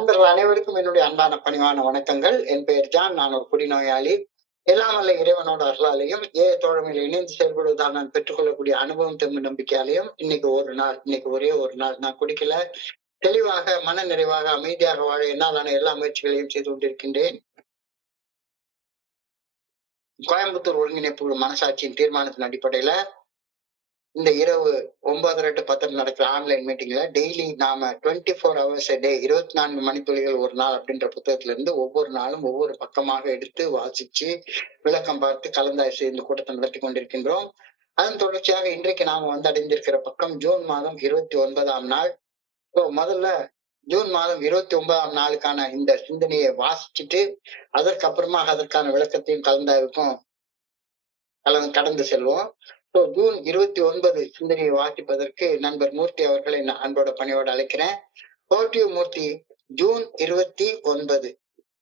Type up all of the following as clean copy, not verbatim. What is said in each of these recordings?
நண்பர்கள் அனைவருக்கும் என்னுடைய அன்பான பணிவான வணக்கங்கள். என் பெயர் ஜான். நான் ஒரு குடிநோயாளி. எல்லாம் வல்ல இறைவனோட அருளாலையும் தோழமையில இணைந்து செயல்படுவதால் நான் பெற்றுக்கொள்ளக்கூடிய அனுபவம் தெம்பு நம்பிக்கையாலையும் இன்னைக்கு ஒரே ஒரு நாள் நான் குடிக்கல. தெளிவாக மன நிறைவாக அமைதியாக வாழ என்னாலான எல்லா முயற்சிகளையும் செய்து கொண்டிருக்கின்றேன். கோயம்புத்தூர் ஒருங்கிணைப்பு மனசாட்சியின் தீர்மானத்தின் அடிப்படையில இந்த இரவு 9:30 to 10 நடக்கிற ஆன்லைன் மீட்டிங்ல டெய்லி நாம 24 hours a day 24 மணித்துளிகள் ஒரு நாள் அப்படின்ற புத்தகத்துல இருந்து ஒவ்வொரு நாளும் ஒவ்வொரு பக்கமாக எடுத்து வாசிச்சு விளக்கம் பார்த்து கலந்தாய்வு இந்த கூட்டத்தை நடத்தி கொண்டிருக்கின்றோம். அதன் தொடர்ச்சியாக இன்றைக்கு நாம அடைந்திருக்கிற பக்கம் ஜூன் மாதம் 29ஆம் நாள். முதல்ல ஜூன் மாதம் 29ஆம் நாளுக்கான இந்த சிந்தனையை வாசிச்சுட்டு அதற்கப்புறமா அதற்கான விளக்கத்தையும் கலந்தாய்வுக்கும் கடந்து செல்வோம். ஜூன் 29 சிந்தனையை வாசிப்பதற்கு நண்பர் மூர்த்தி அவர்களை நான் அன்போட பணியோடு அழைக்கிறேன். மூர்த்தி, ஜூன் 29.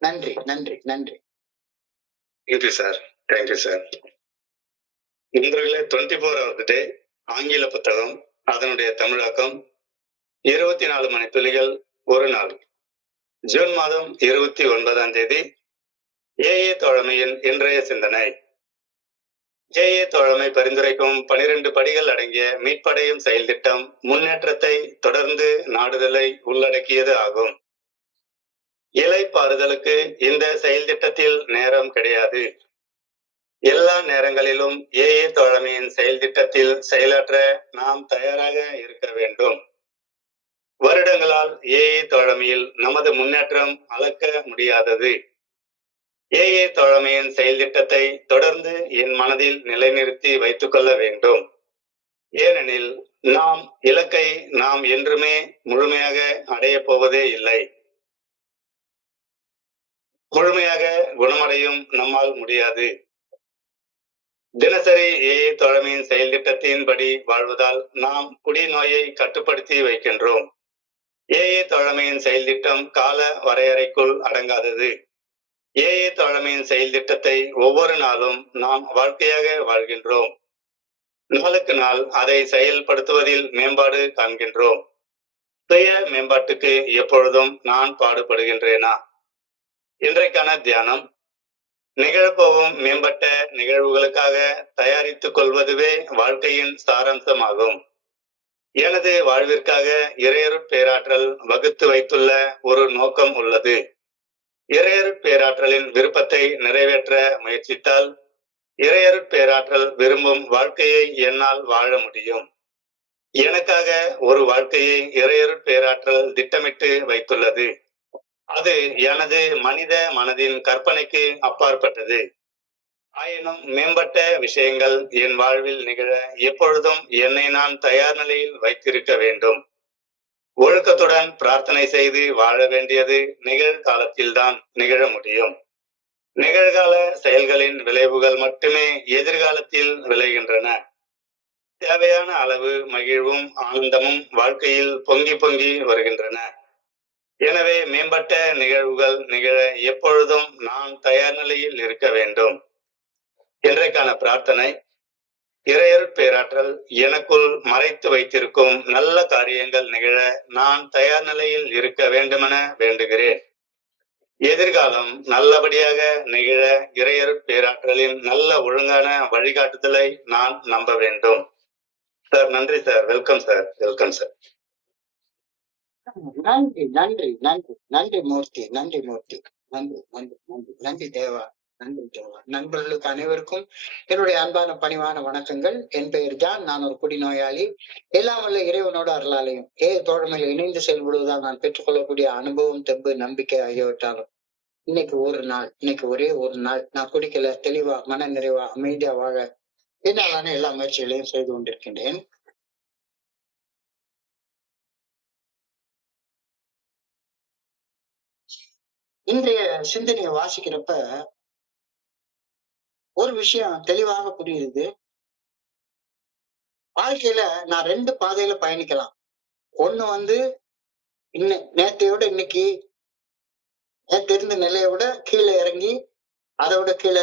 நன்றி நன்றி நன்றி. Thank you sir. Thank you sir. நண்பர்களே, 24 hours day ஆங்கில புத்தகம், அதனுடைய தமிழாக்கம் 24 மணித்துளிகள் ஒரு நாள். ஜூன் மாதம் 29ஆம் தேதி ஏஏ தோழமையின் இன்றைய சிந்தனை. ஏஏ தோழமை பரிந்துரைக்கும் 12 படிகள் அடங்கிய மீட்படையும் செயல் திட்டம் முன்னேற்றத்தை தொடர்ந்து நாடுதலை உள்ளடக்கியது ஆகும். இலைப்பாறுதலுக்கு இந்த செயல் திட்டத்தில் நேரம் கிடையாது. எல்லா நேரங்களிலும் ஏஏ தோழமையின் செயல் திட்டத்தில் செயலாற்ற நாம் தயாராக இருக்க வேண்டும். வருடங்களால் ஏஏ தோழமையில் நமது முன்னேற்றம் அளக்க முடியாதது. ஏஏ தோழமையின் செயல் திட்டத்தை தொடர்ந்து என் மனதில் நிலைநிறுத்தி வைத்துக் கொள்ள வேண்டும். ஏனெனில் நாம் இலக்கை நாம் என்றுமே முழுமையாக அடைய போவதே இல்லை. முழுமையாக குணமடையும் நம்மால் முடியாது. தினசரி ஏஏ தோழமையின் செயல் திட்டத்தின்படி வாழ்வதால் நாம் குடிநோயை கட்டுப்படுத்தி வைக்கின்றோம். ஏஏ தோழமையின் செயல் திட்டம் கால வரையறைக்குள் அடங்காதது. ஏஏ தோழமையின் செயல் திட்டத்தை ஒவ்வொரு நாளும் நாம் வாழ்க்கையாக வாழ்கின்றோம். நாளுக்கு நாள் அதை செயல்படுத்துவதில் மேம்பாடு காண்கின்றோம். சுய மேம்பாட்டுக்கு எப்பொழுதும் நான் பாடுபடுகின்றேனா? இன்றைக்கான தியானம். நிகழப்போகும் மேம்பட்ட நிகழ்வுகளுக்காக தயாரித்துக் கொள்வதுவே வாழ்க்கையின் சாராம்சமாகும். எனது வாழ்விற்காக இறையருட் பேராற்றல் வகுத்து வைத்துள்ள ஒரு நோக்கம் உள்ளது. இறையருட் பேராற்றலின் விருப்பத்தை நிறைவேற்ற முயற்சித்தால் இறையருட் பேராற்றல் விரும்பும் வாழ்க்கையை என்னால் வாழ முடியும். எனக்காக ஒரு வாழ்க்கையை இறையருட் பேராற்றல் திட்டமிட்டு வைத்துள்ளது. அது எனது மனித மனதின் கற்பனைக்கு அப்பாற்பட்டது. ஆயினும் மேம்பட்ட விஷயங்கள் என் வாழ்வில் நிகழ எப்பொழுதும் என்னை நான் தயார் நிலையில் வைத்திருக்க வேண்டும். ஒழுக்கத்துடன் பிரார்த்தனை செய்து வாழ வேண்டியது நிகழ்காலத்தில்தான் நிகழ முடியும். நிகழ்கால செயல்களின் விளைவுகள் மட்டுமே எதிர்காலத்தில் விளைகின்றன. தேவையான அளவு மகிழ்வும் ஆனந்தமும் வாழ்க்கையில் பொங்கி பொங்கி வருகின்றன. எனவே மேம்பட்ட நிகழ்வுகள் நிகழ எப்பொழுதும் நான் தயார் நிலையில் இருக்க வேண்டும். இன்றைக்கான பிரார்த்தனை. இறையருட் பேராற்றல் எனக்குள் மறைத்து வைத்திருக்கும் நல்ல காரியங்கள் நிகழ நான் தயார் நிலையில் இருக்க வேண்டுமென வேண்டுகிறேன். எதிர்காலம் நல்லபடியாக நிகழ இறையருட் பேராற்றலின் நல்ல ஒழுங்கான வழிகாட்டுதலை நான் நம்ப வேண்டும். சார், நன்றி sir. Welcome sir. Welcome sir. நன்றி நன்றி நன்றி நன்றி மூர்த்தி. நன்றி மூர்த்தி. நன்றி நன்றி நன்றி நன்றி தேவா. நன்றி தேவா. நண்பர்களுக்கு அனைவருக்கும் என்னுடைய அன்பான பணிவான வணக்கங்கள். என் பெயர் ஜான். நான் ஒரு குடிநோயாளி. எல்லாம் வல்ல இறைவனோட அருளாலையும் தோழமையில் இணைந்து செயல்படுவதால் நான் பெற்றுக்கொள்ளக்கூடிய அனுபவம் தெம்பு நம்பிக்கை ஆகியவற்றாலும் இன்னைக்கு ஒரே ஒரு நாள் நான் குடிக்கல. தெளிவா மன நிறைவா அமைதியா வாழ என்னாலான எல்லா முயற்சிகளையும் செய்து கொண்டிருக்கின்றேன். இன்றைய சிந்தனையை வாசிக்கிறப்ப ஒரு விஷயம் தெளிவாக புரியுது. வாழ்க்கையில நான் 2 பாதையில பயணிக்கலாம். ஒண்ணு நேத்தையோட இன்னைக்கு நேற்று இருந்த நிலையை விட கீழே இறங்கி அதை விட கீழே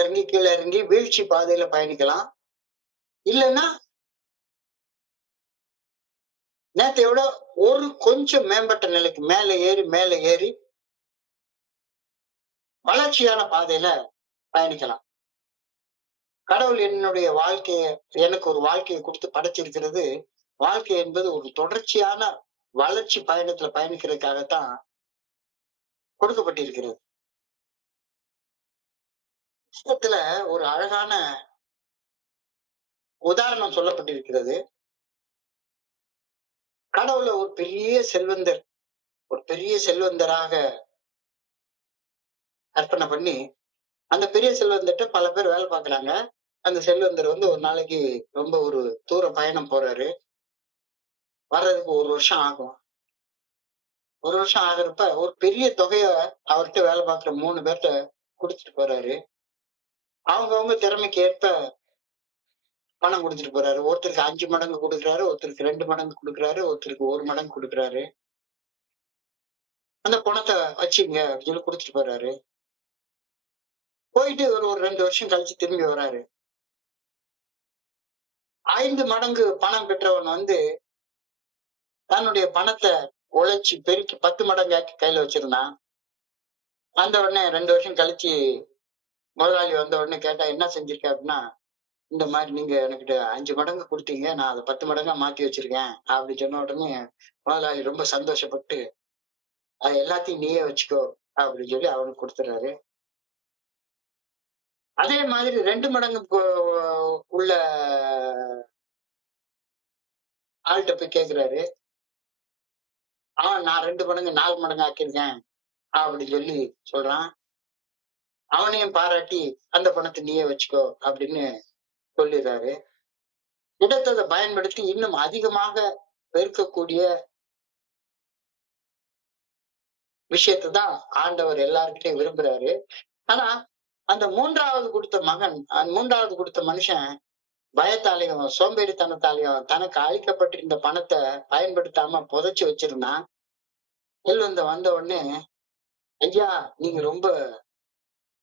இறங்கி வீழ்ச்சி பாதையில பயணிக்கலாம். இல்லைன்னா நேத்தையோட ஒரு கொஞ்சம் மேம்பட்ட நிலைக்கு மேலே ஏறி வளர்ச்சியான பாதையில பயணிக்கலாம். கடவுள் என்னுடைய எனக்கு ஒரு வாழ்க்கையை கொடுத்து படைச்சிருக்கிறது. வாழ்க்கை என்பது ஒரு தொடர்ச்சியான வளர்ச்சி பயணத்துல பயணிக்கிறதுக்காகத்தான் கொடுக்கப்பட்டிருக்கிறது. புத்தகத்துல ஒரு அழகான உதாரணம் சொல்லப்பட்டிருக்கிறது. கடவுள ஒரு பெரிய செல்வந்தராக கற்பனை பண்ணி, அந்த பெரிய செல்வந்தர்ட்ட பல பேர் வேலை பார்க்குறாங்க. அந்த செல்வந்தர் ஒரு நாளைக்கு ரொம்ப ஒரு தூர பயணம் போறாரு. வர்றதுக்கு 1 வருஷம் ஆகும். 1 வருஷம் ஆகுறப்ப ஒரு பெரிய தொகைய அவர்ட்ட வேலை பார்க்குற 3 பேர்ட்ட குடுத்துட்டு போறாரு. அவங்கவங்க திறமைக்கு ஏற்ப பணம் குடுத்துட்டு போறாரு. ஒருத்தருக்கு 5 மடங்கு குடுக்குறாரு, ஒருத்தருக்கு 2 மடங்கு குடுக்குறாரு, ஒருத்தருக்கு 1 மடங்கு குடுக்குறாரு. அந்த பணத்த வச்சுக்கங்க அப்படின்னு சொல்லி குடுத்துட்டு போறாரு. போயிட்டு ஒரு 2 வருஷம் கழிச்சு திரும்பி வராரு. 5 மடங்கு பணம் பெற்றவன் தன்னுடைய பணத்த உழைச்சு பெருக்கி 10 மடங்காக்கி கையில வச்சிருந்தான். வந்த உடனே 2 வருஷம் கழிச்சு முதலாளி வந்த உடனே கேட்டா, "என்ன செஞ்சிருக்க?" அப்படின்னா, "இந்த மாதிரி நீங்க எனக்கிட்ட 5 மடங்கு குடுத்தீங்க. நான் அத 10 மடங்கா மாத்தி வச்சிருக்கேன்." அப்படி சொன்ன உடனே முதலாளி ரொம்ப சந்தோஷப்பட்டு, "அது எல்லாத்தையும் நீயே வச்சுக்கோ." அப்படின்னு சொல்லி அவனுக்கு குடுத்துறாரு. அதே மாதிரி 2 மடங்கு உள்ள ஆள்ட்ட போய் கேட்கிறாரு. அவன், "நான் 2 மடங்கு 4 மடங்கு ஆக்கியிருக்கேன்." அப்படின்னு சொல்லி சொல்றான். அவனையும் பாராட்டி, "அந்த பணத்த நீயே வச்சுக்கோ." அப்படின்னு சொல்லிடுறாரு. கிடைத்தத பயன்படுத்தி இன்னும் அதிகமாக பெருக்கக்கூடிய விஷயத்த தான் ஆண்டவர் எல்லார்கிட்டயும் விரும்புறாரு. ஆனா, அந்த 3வது குடுத்த மனுஷன் பயத்தாலயும், சோம்பேறித்தனத்தாலயும் தனக்கு அளிக்கப்பட்டிருந்த பணத்த பயன்படுத்தாம புதைச்சு வச்சிருந்தான். செல்வந்தன் வந்த உடனே, "ஐயா, நீங்க ரொம்ப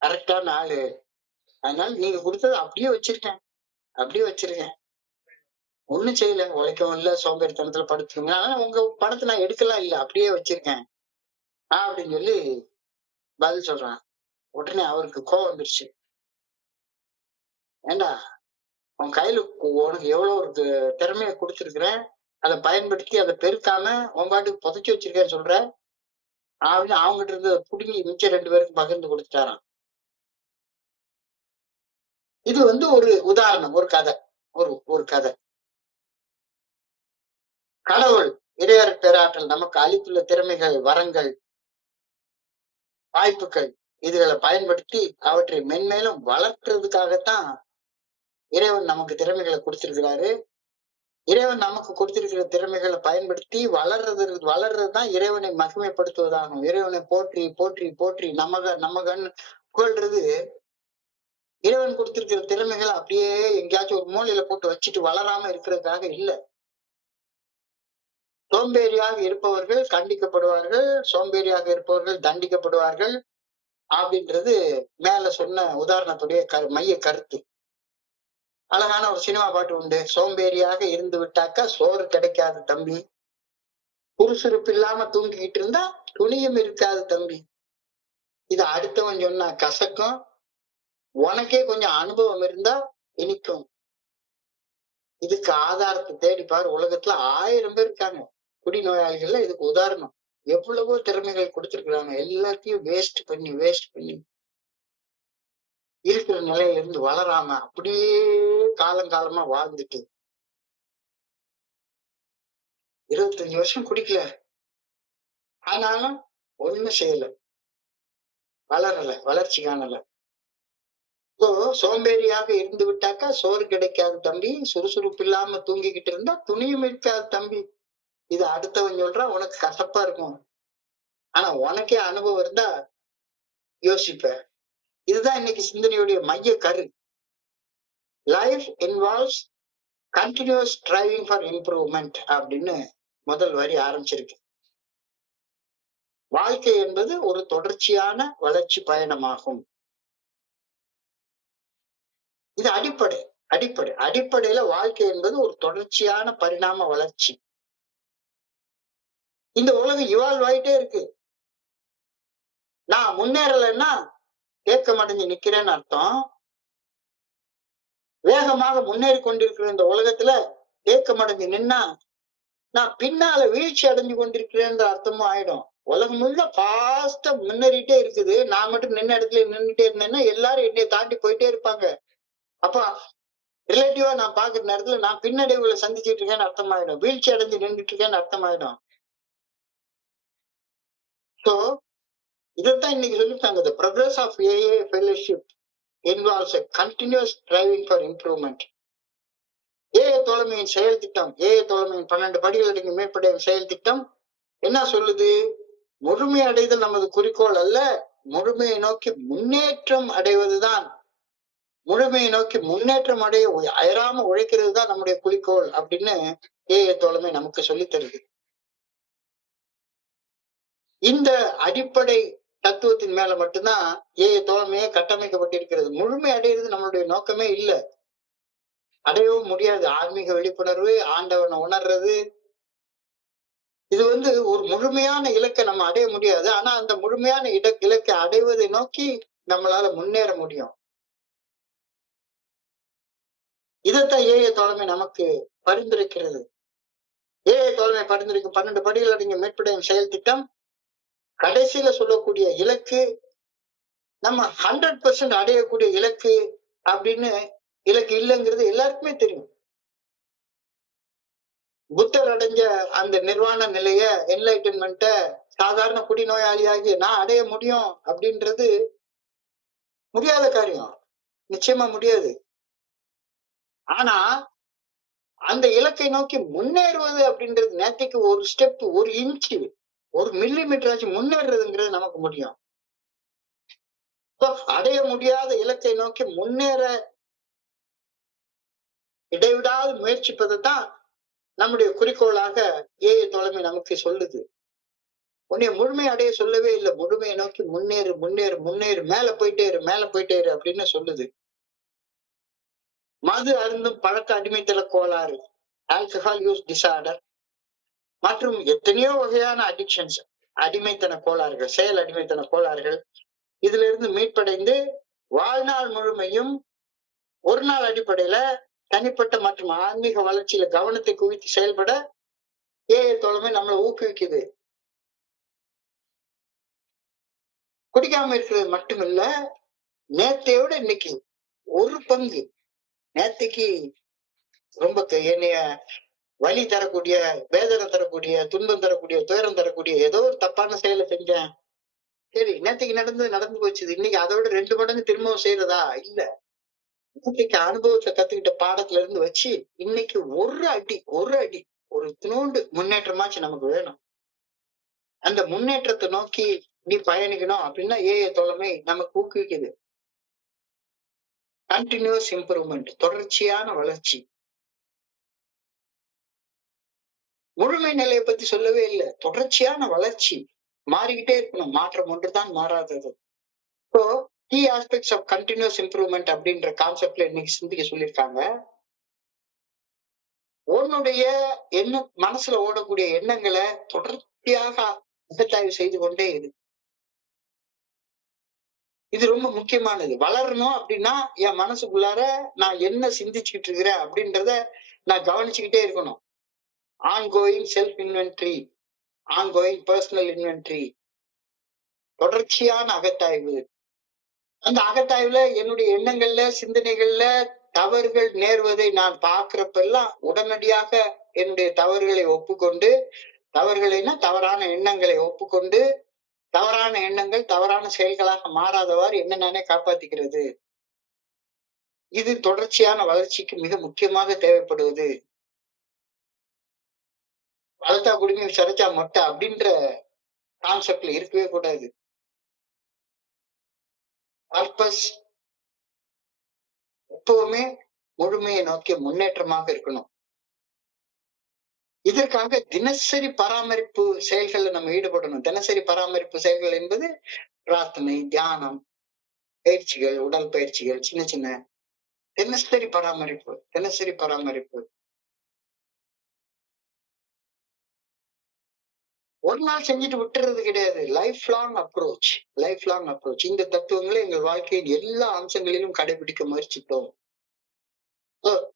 கரெக்டான ஆளு. அதனால நீங்க குடுத்தத அப்படியே வச்சிருக்கேன். ஒண்ணும் செய்யல. உழைக்கவும் இல்ல, சோம்பேறித்தனத்துல படுத்துருங்க. ஆனா உங்க பணத்த நான் எடுக்கலாம் இல்ல. அப்படியே வச்சிருக்கேன்." அப்படின்னு சொல்லி பதில் சொல்றான். உடனே அவருக்கு கோவம் வந்துருச்சு. "ஏன்டா, உன் கையில உனக்கு எவ்வளவு ஒரு திறமைய குடுத்திருக்கிறேன். அத பயன்படுத்தி அத பெருக்காம உன் பாட்டுக்கு புதைச்சு வச்சிருக்கேன்னு சொல்ற?" அப்படின்னு அவங்ககிட்ட இருந்து புடுங்கி மிச்சம் 2 பேருக்கு பகிர்ந்து குடுத்துட்டாராம். இது ஒரு உதாரணம், ஒரு கதை. ஒரு கதை. கடவுள் இறையர் பேராற்றல் நமக்கு அளித்துள்ள திறமைகள், வரங்கள், வாய்ப்புகள் இதுகளை பயன்படுத்தி அவற்றை மென்மேலும் வளர்க்கிறதுக்காகத்தான் இறைவன் நமக்கு திறமைகளை கொடுத்திருக்கிறாரு. இறைவன் நமக்கு கொடுத்திருக்கிற திறமைகளை பயன்படுத்தி வளர்றதுதான் இறைவனை மகிமைப்படுத்துவதாகும். இறைவனை போற்றி போற்றி போற்றி நமகன்னு புகழ்றது இறைவன் கொடுத்திருக்கிற திறமைகளை அப்படியே எங்கேயாச்சும் ஒரு மூலையில போட்டு வச்சுட்டு வளராம இருக்கிறதுக்காக இல்ல. சோம்பேறியாக இருப்பவர்கள் கண்டிக்கப்படுவார்கள், சோம்பேறியாக இருப்பவர்கள் தண்டிக்கப்படுவார்கள் அப்படின்றது மேல சொன்ன உதாரணத்துடைய மைய கருத்து. அழகான ஒரு சினிமா பாட்டு உண்டு. "சோம்பேறியாக இருந்து விட்டாக்கா சோறு கிடைக்காது தம்பி, சுறுசுறுப்பு இல்லாம தூங்கிக்கிட்டு இருந்தா துணியும் இருக்காது தம்பி." இது அடுத்தவன் சொன்னா கசக்கும், உனக்கே கொஞ்சம் அனுபவம் இருந்தா இனிக்கும். இதுக்கு ஆதாரத்தை தேடி பாரு. உலகத்துல 1000 பேர் இருக்காங்க. குடிநோயாளிகள்ல இதுக்கு உதாரணம். எவ்வளவோ திறமைகள் கொடுத்திருக்கிறாங்க. எல்லாத்தையும் வேஸ்ட் பண்ணி இருக்கிற நிலையில இருந்து வளராம அப்படியே காலங்காலமா வாழ்ந்துட்டு 25 வருஷம் குடிக்கல. ஆனாலும் ஒண்ணும் செய்யல, வளர்ச்சி காணல. சோம்பேறியாக இருந்து விட்டாக்கா சோறு கிடைக்காது தம்பி, சுறுசுறுப்பு இல்லாம தூங்கிக்கிட்டு இருந்தா துணியும் இருக்காது தம்பி. இது அடுத்தவன் சொல்றான், உனக்கு கசப்பா இருக்கும். ஆனா உனக்கே அனுபவம் இருந்தா யோசிப்ப. இதுதான் இன்னைக்கு சிந்தனையுடைய மைய கரு. Life involves continuous striving for improvement அப்படின்னு முதல் வரி ஆரம்பிச்சிருக்கு. வாழ்க்கை என்பது ஒரு தொடர்ச்சியான வளர்ச்சி பயணமாகும். இது அடிப்படையில வாழ்க்கை என்பது ஒரு தொடர்ச்சியான பரிணாம வளர்ச்சி. இந்த உலகம் இவால்வ் ஆயிட்டே இருக்கு. நான் முன்னேறலைன்னா தேக்கம் அடைஞ்சு நிக்கிறேன்னு அர்த்தம். வேகமாக முன்னேறி கொண்டிருக்கிற இந்த உலகத்துல தேக்கம் அடைஞ்சு நின்னா நான் பின்னால வீழ்ச்சி அடைஞ்சு கொண்டிருக்கிறேன்ற அர்த்தமும் ஆயிடும். உலகம் முழுக்க ஃபாஸ்டா முன்னேறிட்டே இருக்குது. நான் மட்டும் நின்ன இடத்துல நின்னுட்டே இருந்தேன்னா எல்லாரும் என்னைய தாண்டி போயிட்டே இருப்பாங்க. அப்ப ரிலேட்டிவா நான் பாக்குற நேரத்துல நான் பின்னடைவுகளை சந்திச்சிட்டு இருக்கேன்னு அர்த்தமாயிடும். வீழ்ச்சி அடைஞ்சு நின்றுட்டு இருக்கேன்னு அர்த்தமாயிடும். சோ இதைத்தான் இன்னைக்கு சொல்லிட்டாங்க. The progress of AA fellowship involves a continuous striving for improvement. AA தோழமையின் செயல் திட்டம், AA தோழமையின் 12 படிகள் அடங்கிய மேற்படைய செயல் திட்டம் என்ன சொல்லுது? முழுமை அடைதல் நமது குறிக்கோள் அல்ல, முழுமையை நோக்கி முன்னேற்றம் அடைவதுதான். முழுமையை நோக்கி முன்னேற்றம் அடைய அயராம உழைக்கிறது தான் நம்முடைய குறிக்கோள் அப்படின்னு AA தோழமை நமக்கு சொல்லி தருது. இந்த அடிப்படை தத்துவத்தின் மேல மட்டும்தான் AA தோழமையே கட்டமைக்கப்பட்டிருக்கிறது. முழுமை அடைகிறது நம்மளுடைய நோக்கமே இல்லை, அடையவும் முடியாது. ஆன்மீக விழிப்புணர்வு, ஆண்டவனை உணர்றது, இது ஒரு முழுமையான இலக்கை நம்ம அடைய முடியாது. ஆனா அந்த முழுமையான இலக்கை அடைவதை நோக்கி நம்மளால முன்னேற முடியும். இதைத்தான் AA தோழமை நமக்கு பரிந்துரைக்கிறது. AA தோழமை பரிந்துரைக்கும் 12 படிகள் அடங்கிய மேற்படையும் செயல் திட்டம் கடைசியில சொல்லக்கூடிய இலக்கு நம்ம 100% அடையக்கூடிய இலக்கு அப்படின்னு இலக்கு இல்லைங்கிறது எல்லாருக்குமே தெரியும். புத்தர் அடைஞ்ச அந்த நிர்வாண நிலைய, என்லைட்டன்மெண்ட்ட சாதாரண குடிநோயாளியாகி நான் அடைய முடியும் அப்படின்றது முடியாத காரியம். நிச்சயமா முடியாது. ஆனா அந்த இலக்கை நோக்கி முன்னேறுவது அப்படின்றது நேற்றுக்கு ஒரு ஸ்டெப், ஒரு இன்ச்சு, ஒரு மில்லிமீட்டர் ஆச்சு முன்னேறதுங்கிறது நமக்கு முடியும். அடைய முடியாத இலக்கை நோக்கி முன்னேற இடைவிடாது முயற்சிப்பதைத்தான் நம்முடைய குறிக்கோளாக AA தோழமை நமக்கு சொல்லுது. உன்னை முழுமை அடைய சொல்லவே இல்லை, முழுமையை நோக்கி முன்னேறு முன்னேறு முன்னேறு, மேல போயிட்டே இரு மேல போயிட்டே இரு அப்படின்னு சொல்லுது. மது அருந்தும் பழக்க அடிமைத்தல கோளாறு, ஆல்கஹால் யூஸ் டிசார்டர் மற்றும் எத்தனையோ வகையான அடிக்ஷன்ஸ், அடிமைத்தன கோளாறுகள், செயல் அடிமைத்தன கோளாறுகள், இதுல இருந்து மீட்படைந்து வாழ்நாள் முழுமையும் ஒரு நாள் அடிப்படையில தனிப்பட்ட மற்றும் ஆன்மீக வளர்ச்சியில கவனத்தை குவித்து செயல்பட AA தோழமை நம்மளை ஊக்குவிக்குது. குடிக்காம இருக்கிறது மட்டுமில்ல, நேத்தையோட இன்னைக்கு ஒரு பங்கு, நேத்தைக்கு ரொம்ப என்னைய வலி தரக்கூடிய, வேதனை தரக்கூடிய, துன்பம் தரக்கூடிய, துயரம் தரக்கூடிய ஏதோ ஒரு தப்பான செயலை செஞ்சேன். சரி, நேத்தைக்கு நடந்து போச்சு. இன்னைக்கு அதோட 2 மடங்கு திரும்பவும் செய்யறதா? இல்ல. நேத்தைக்கு அனுபவத்தை கத்துக்கிட்ட பாடத்துல இருந்து வச்சு இன்னைக்கு ஒரு அடி ஒரு இத்தினோண்டு முன்னேற்றமாச்சு நமக்கு வேணும். அந்த முன்னேற்றத்தை நோக்கி நீ பயணிக்கணும் அப்படின்னா AA தோழமை நமக்கு ஊக்குவிக்குது. கண்டினியூஸ் இம்ப்ரூவ்மெண்ட், தொடர்ச்சியான வளர்ச்சி. முழுமை நிலையை பத்தி சொல்லவே இல்லை, தொடர்ச்சியான வளர்ச்சி. மாறிக்கிட்டே இருக்கணும், மாற்றம் ஒன்றுதான் மாறாதது. So key aspects of continuous improvement அப்படின்ற கான்செப்ட்ல இன்னைக்கு சிந்திக்க சொல்லியிருக்காங்க. உன்னுடைய மனசுல ஓடக்கூடிய எண்ணங்களை தொடர்ச்சியாக அகத்தாய்வு செய்து கொண்டே இரு. இது ரொம்ப முக்கியமானது. வளரணும் அப்படின்னா என் மனசுக்குள்ளார நான் என்ன சிந்திச்சுக்கிட்டு இருக்கிறேன் அப்படின்றத நான் கவனிச்சுக்கிட்டே இருக்கணும். Ongoing self inventory, ongoing personal inventory, தொடர்ச்சியான அகத்தாய்வு. அந்த அகத்தாய்வுல என்னுடைய எண்ணங்கள்ல, சிந்தனைகள்ல தவறுகள் நேர்வதை நான் பார்க்கிறப்பெல்லாம் உடனடியாக என்னுடைய தவறுகளை ஒப்புக்கொண்டு, தவறுகளைனா தவறான எண்ணங்களை ஒப்புக்கொண்டு, தவறான எண்ணங்கள் தவறான செயல்களாக மாறாதவாறு என்ன நானே காப்பாத்திக்கிறது. இது தொடர்ச்சியான வளர்ச்சிக்கு மிக முக்கியமாக தேவைப்படுவது. வளர்த்தா குடுமி சிறைச்சா மொட்டை அப்படின்ற கான்செப்ட்ல இருக்கவே கூடாது. பர்பஸ் எப்பவுமே முழுமையை நோக்கிய முன்னேற்றமாக இருக்கணும். இதற்காக தினசரி பராமரிப்பு செயல்கள்ல நம்ம ஈடுபடணும். தினசரி பராமரிப்பு செயல்கள் என்பது பிரார்த்தனை, தியானம், பயிற்சிகள், உடல் பயிற்சிகள், சின்ன சின்ன தினசரி பராமரிப்பு. 。 . . . . . . . . . . . . . . . . . . . . . . . . . . . . . . . . . . . . . . . . . . . . . . . . . . 。 。 。 。 . . 。 . 。ஒரு நாள் செஞ்சுட்டு விட்டுறது கிடையாது. Life long approach. Life long approach. இந்த தத்துவங்களை எங்கள் வாழ்க்கையின் எல்லா அம்சங்களிலும் கடைபிடிக்க முயற்சித்தோம்.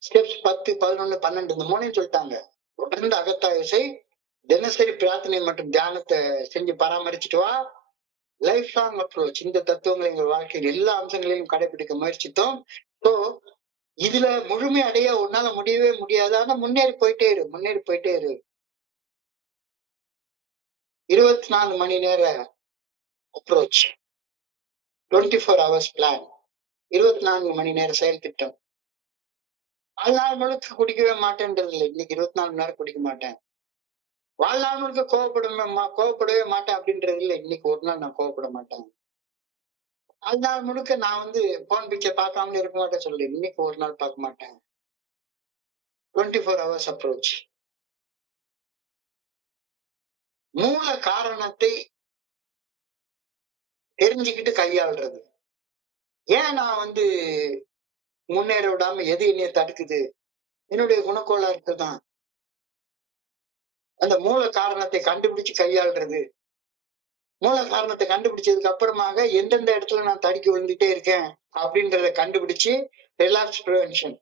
ஸ்டெப்ஸ் 10, 11, 12 இந்த மூணையும் சொல்லிட்டாங்க. தொடர்ந்து அகத்தாய்வு செய், தினசரி பிரார்த்தனை மற்றும் தியானத்தை செஞ்சு பராமரிச்சுட்டு வா. Life long approach. இந்த தத்துவங்களை எங்கள் வாழ்க்கையின் எல்லா அம்சங்களிலும் கடைபிடிக்க முயற்சித்தோம். ஸோ இதுல முழுமை அடைய உன்னால முடியவே முடியாது. ஆனா முன்னேறி போயிட்டே இரு, முன்னேறி போயிட்டே இரு. 24 மணி நேர அப்ரோச், 24 ஹவர்ஸ் பிளான், 24 மணி நேர செயல் திட்டம். வாழ்நாள் முழுக்க குடிக்கவே மாட்டேன்றது இல்லை. இன்னைக்கு 24 மணி நேரம் குடிக்க மாட்டேன். வாழ்நாள் முழுக்க கோவப்படவே மாட்டேன் அப்படின்றது இல்லை. இன்னைக்கு ஒரு நாள் நான் கோவப்பட மாட்டேன். வாழ்நாள் முழுக்க நான் போன் பிக்சர் பார்க்காமலே இருக்க மாட்டேன் சொல்லு. இன்னைக்கு ஒரு நாள் பார்க்க மாட்டேன். 24 ஹவர்ஸ் அப்ரோச். மூல காரணத்தை தெரிஞ்சுக்கிட்டு கையாளுறது. ஏன் நான் முன்னேற விடாம எது என்னைய தடுக்குது? என்னுடைய குணக்கோளாறுக்கு தான். அந்த மூல காரணத்தை கண்டுபிடிச்சு கையாளுறது. மூல காரணத்தை கண்டுபிடிச்சதுக்கு அப்புறமாக எந்தெந்த இடத்துல நான் தடுக்கி விழுந்துட்டே இருக்கேன் அப்படின்றத கண்டுபிடிச்சு ரிலாப்ஸ் ப்ரிவென்ஷன்,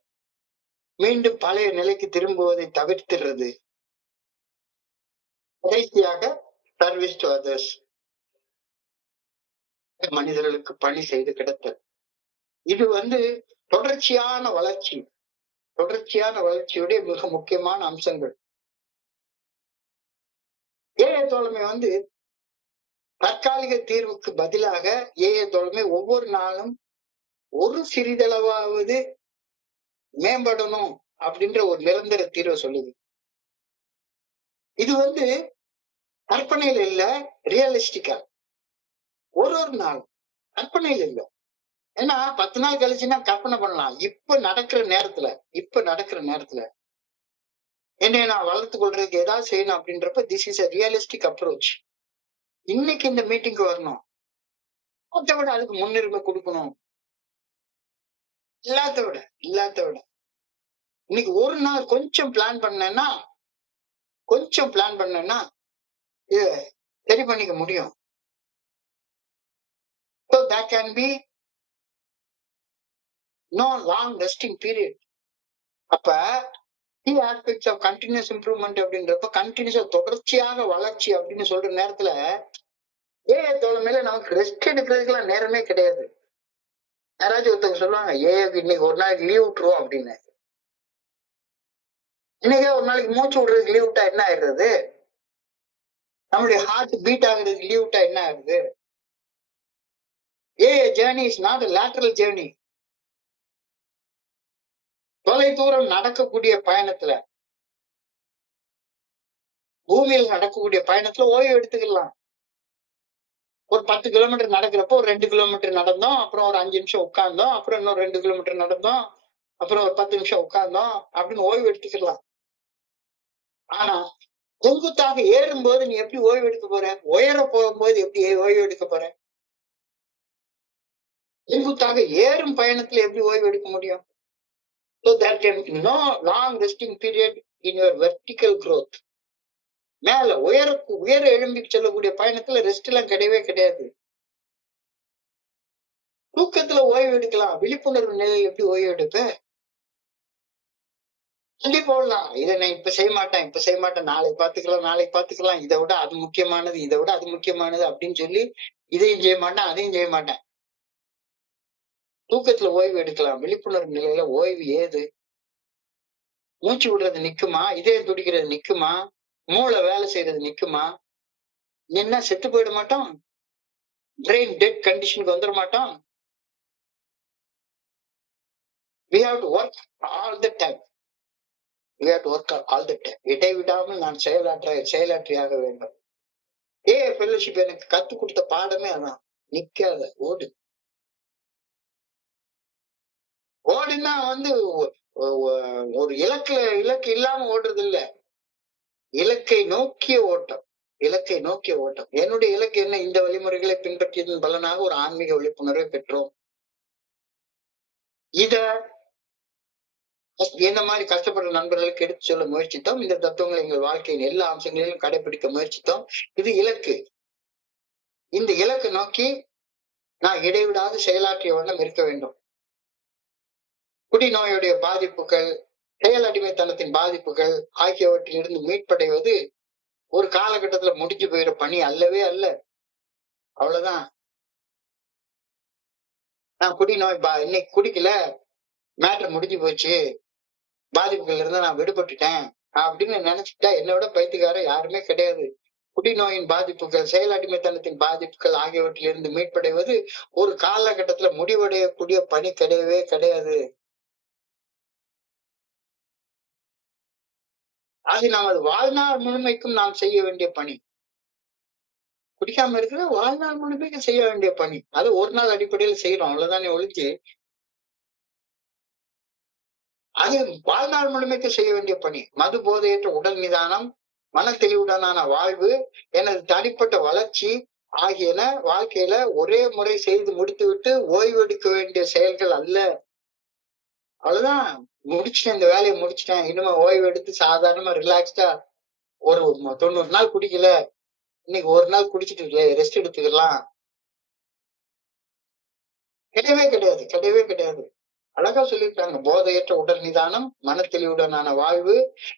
மீண்டும் பழைய நிலைக்கு திரும்புவதை தவிர்த்துறது. கடைசியாக சர்வீஸ் டு அதர்ஸ், மனிதர்களுக்கு பணி செய்து கிடத்தல். இது தொடர்ச்சியான வளர்ச்சி, தொடர்ச்சியான வளர்ச்சியுடைய மிக முக்கியமான அம்சங்கள். ஏழை தோழமை தற்காலிக தீர்வுக்கு பதிலாக ஏழை தோழமை ஒவ்வொரு நாளும் ஒரு சிறிதளவாவது மேம்படணும் அப்படின்ற ஒரு நிரந்தர தீர்வை சொல்லுது. இது கற்பனையில இல்ல, ரியலிஸ்டிக்கா. ஒரு நாள் கற்பனையில இல்ல. ஏன்னா 10 நாள் கழிச்சுன்னா கற்பனை பண்ணலாம். இப்ப நடக்கிற நேரத்துல என்னைய நான் வளர்த்து கொள்றதுக்கு ஏதாவது செய்யணும் அப்படின்றப்ப this is a realistic approach. இன்னைக்கு இந்த மீட்டிங்க்கு வரணும், அதை விட அதுக்கு முன்னுரிமை கொடுக்கணும். எல்லாத்த விட இன்னைக்கு ஒரு நாள் கொஞ்சம் பிளான் பண்ணேன்னா இத சரி பண்ணிக்க முடியும். So that can be no long resting period. அப்ப key aspects of continuous improvement அப்படின்றப்ப கண்டினியூஸா தொடர்ச்சியாக வளர்ச்சி அப்படின்னு சொல்ற நேரத்துல ஏஐ தோழமையில நமக்கு ரெஸ்ட் எடுக்கிறதுக்குலாம் நேரமே கிடையாது. யாராச்சும் ஒருத்தவங்க சொல்லுவாங்க ஏஐக்கு இன்னைக்கு ஒரு நாளைக்கு லீவ் விட்டுருவோம் அப்படின்னு. இன்னைக்கே ஒரு நாளைக்கு மூச்சு விடுறதுக்கு லீவ் விட்டா என்ன ஆயிடுறது? நம்மளுடைய ஹார்ட் பீட் ஆகுறதுக்கு லீவ் விட்டா என்ன ஆகுது? AI journey is not a lateral journey. தொலை தூரம் நடக்கக்கூடிய பயணத்துல, பூமியில் நடக்கக்கூடிய பயணத்துல ஓய்வு எடுத்துக்கலாம். ஒரு 10 கிலோமீட்டர் நடக்கிறப்போ ஒரு 2 கிலோமீட்டர் நடந்தோம், அப்புறம் ஒரு 5 நிமிஷம் உட்கார்ந்தோம், அப்புறம் இன்னொரு 2 கிலோமீட்டர் நடந்தோம், அப்புறம் ஒரு 10 நிமிஷம் உட்கார்ந்தோம் அப்படின்னு ஓய்வு எடுத்துக்கலாம். ஆனா செங்குத்தாக ஏறும்போது நீ எப்படி ஓய்வு எடுக்க போற? உயர போகும்போது எப்படி ஓய்வு எடுக்க போற? செங்குத்தாக ஏறும் பயணத்துல எப்படி ஓய்வு எடுக்க முடியும்? So there can be no long resting period in your vertical growth. மேல உயர எழும்பி செல்லக்கூடிய பயணத்துல ரெஸ்ட் எல்லாம் கிடையவே கிடையாது. தூக்கத்துல ஓய்வு எடுக்கலாம், விழிப்புணர்வு நிலையில் எப்படி ஓய்வு எடுப்ப? சொல்லி போடலாம், இதை நான் இப்ப செய்ய மாட்டேன், நாளைக்கு பாத்துக்கலாம், இதை விட அது முக்கியமானது அப்படின்னு சொல்லி இதையும் செய்ய மாட்டேன், அதையும் செய்ய மாட்டேன். தூக்கத்துல ஓய்வு எடுக்கலாம், விழிப்புணர்வு நிலையில ஓய்வு ஏது? மூச்சு விடுறது நிக்குமா? இதயம் துடிக்கிறது நிக்குமா? மூளை வேலை செய்யறது நிக்குமா? என்ன செத்து போயிட மாட்டோம்? பிரெயின் டெட் கண்டிஷனுக்கு வந்துட மாட்டோம்? We have to work all the time. இடைவிடாமல் நான் செயலாற்றியாக வேண்டும். ஃபெல்லோஷிப் எனக்கு கத்து கொடுத்த பாடமே அதான். நிக்காத, ஓடுனா ஒரு இலக்கு இல்லாம ஓடுறது இல்ல, இலக்கை நோக்கிய ஓட்டம். என்னுடைய இலக்கு என்ன? இந்த வழிமுறைகளை பின்பற்றியதன் பலனாக ஒரு ஆன்மீக விழிப்புணர்வை பெற்றோம். இத என்ன மாதிரி கஷ்டப்படுற நண்பர்களுக்கு எடுத்து சொல்ல முயற்சித்தோம். இந்த தத்துவங்களை எங்கள் வாழ்க்கையின் எல்லா அம்சங்களிலும் கடைபிடிக்க முயற்சித்தோம். இது இலக்கு. இந்த இலக்கு நோக்கி நான் இடைவிடாது செயலாற்றிய வண்ணம் இருக்க வேண்டும். குடிநோயுடைய பாதிப்புகள், செயல் அடிமைத்தனத்தின் பாதிப்புகள் ஆகியவற்றிலிருந்து மீட்படைவது ஒரு காலகட்டத்துல முடிஞ்சு போயிற பணி அல்லவே அல்ல. அவ்வளவுதான். நான் குடிநோய் இன்னைக்கு குடிக்கல, மேட்டர் முடிஞ்சு போச்சு, பாதிப்புகள்ல இருந்து நான் விடுபட்டுட்டேன் அப்படின்னு நினைச்சுட்டா என்னை விட பைத்தியக்காரர் யாருமே கிடையாது. குடிநோயின் பாதிப்புகள், செயல் அடிமைத்தனத்தின் பாதிப்புகள் ஆகியவற்றிலிருந்து மீட்படைவது ஒரு காலகட்டத்துல முடிவடையக்கூடிய பணி கிடையவே கிடையாது. அது நமது வாழ்நாள் முழுமைக்கும் நாம் செய்ய வேண்டிய பணி. குடிக்காம இருக்கிற வாழ்நாள் முழுமைக்கு செய்ய வேண்டிய பணி. அது ஒரு நாள் அடிப்படையில் செய்யறோம், அவ்வளவுதானே ஒழிஞ்சு அது வாழ்நாள் முழுமைக்கு செய்ய வேண்டிய பணி. மது போதையற்ற உடல் நிதானம், மன தெளிவுடனான வாழ்வு, எனது தனிப்பட்ட வளர்ச்சி ஆகியன வாழ்க்கையில ஒரே முறை செய்து முடித்துவிட்டு ஓய்வெடுக்க வேண்டிய செயல்கள் அல்ல. அவ்வளவுதான். முடிச்சிட்டேன், இந்த வேலையை முடிச்சிட்டேன், இனிமே ஓய்வு எடுத்து சாதாரணமா ரிலாக்ஸ்டா ஒரு 90 நாள் குடிக்கல, இன்னைக்கு ஒரு நாள் குடிச்சிட்டு ரெஸ்ட் எடுத்துக்கலாம். கிடையவே கிடையாது, கிடையவே கிடையாது. அழகா சொல்லியிருக்காங்க. போதையற்ற உடல் நிதானம், மனத்தெளிவுடனான வாழ்வு,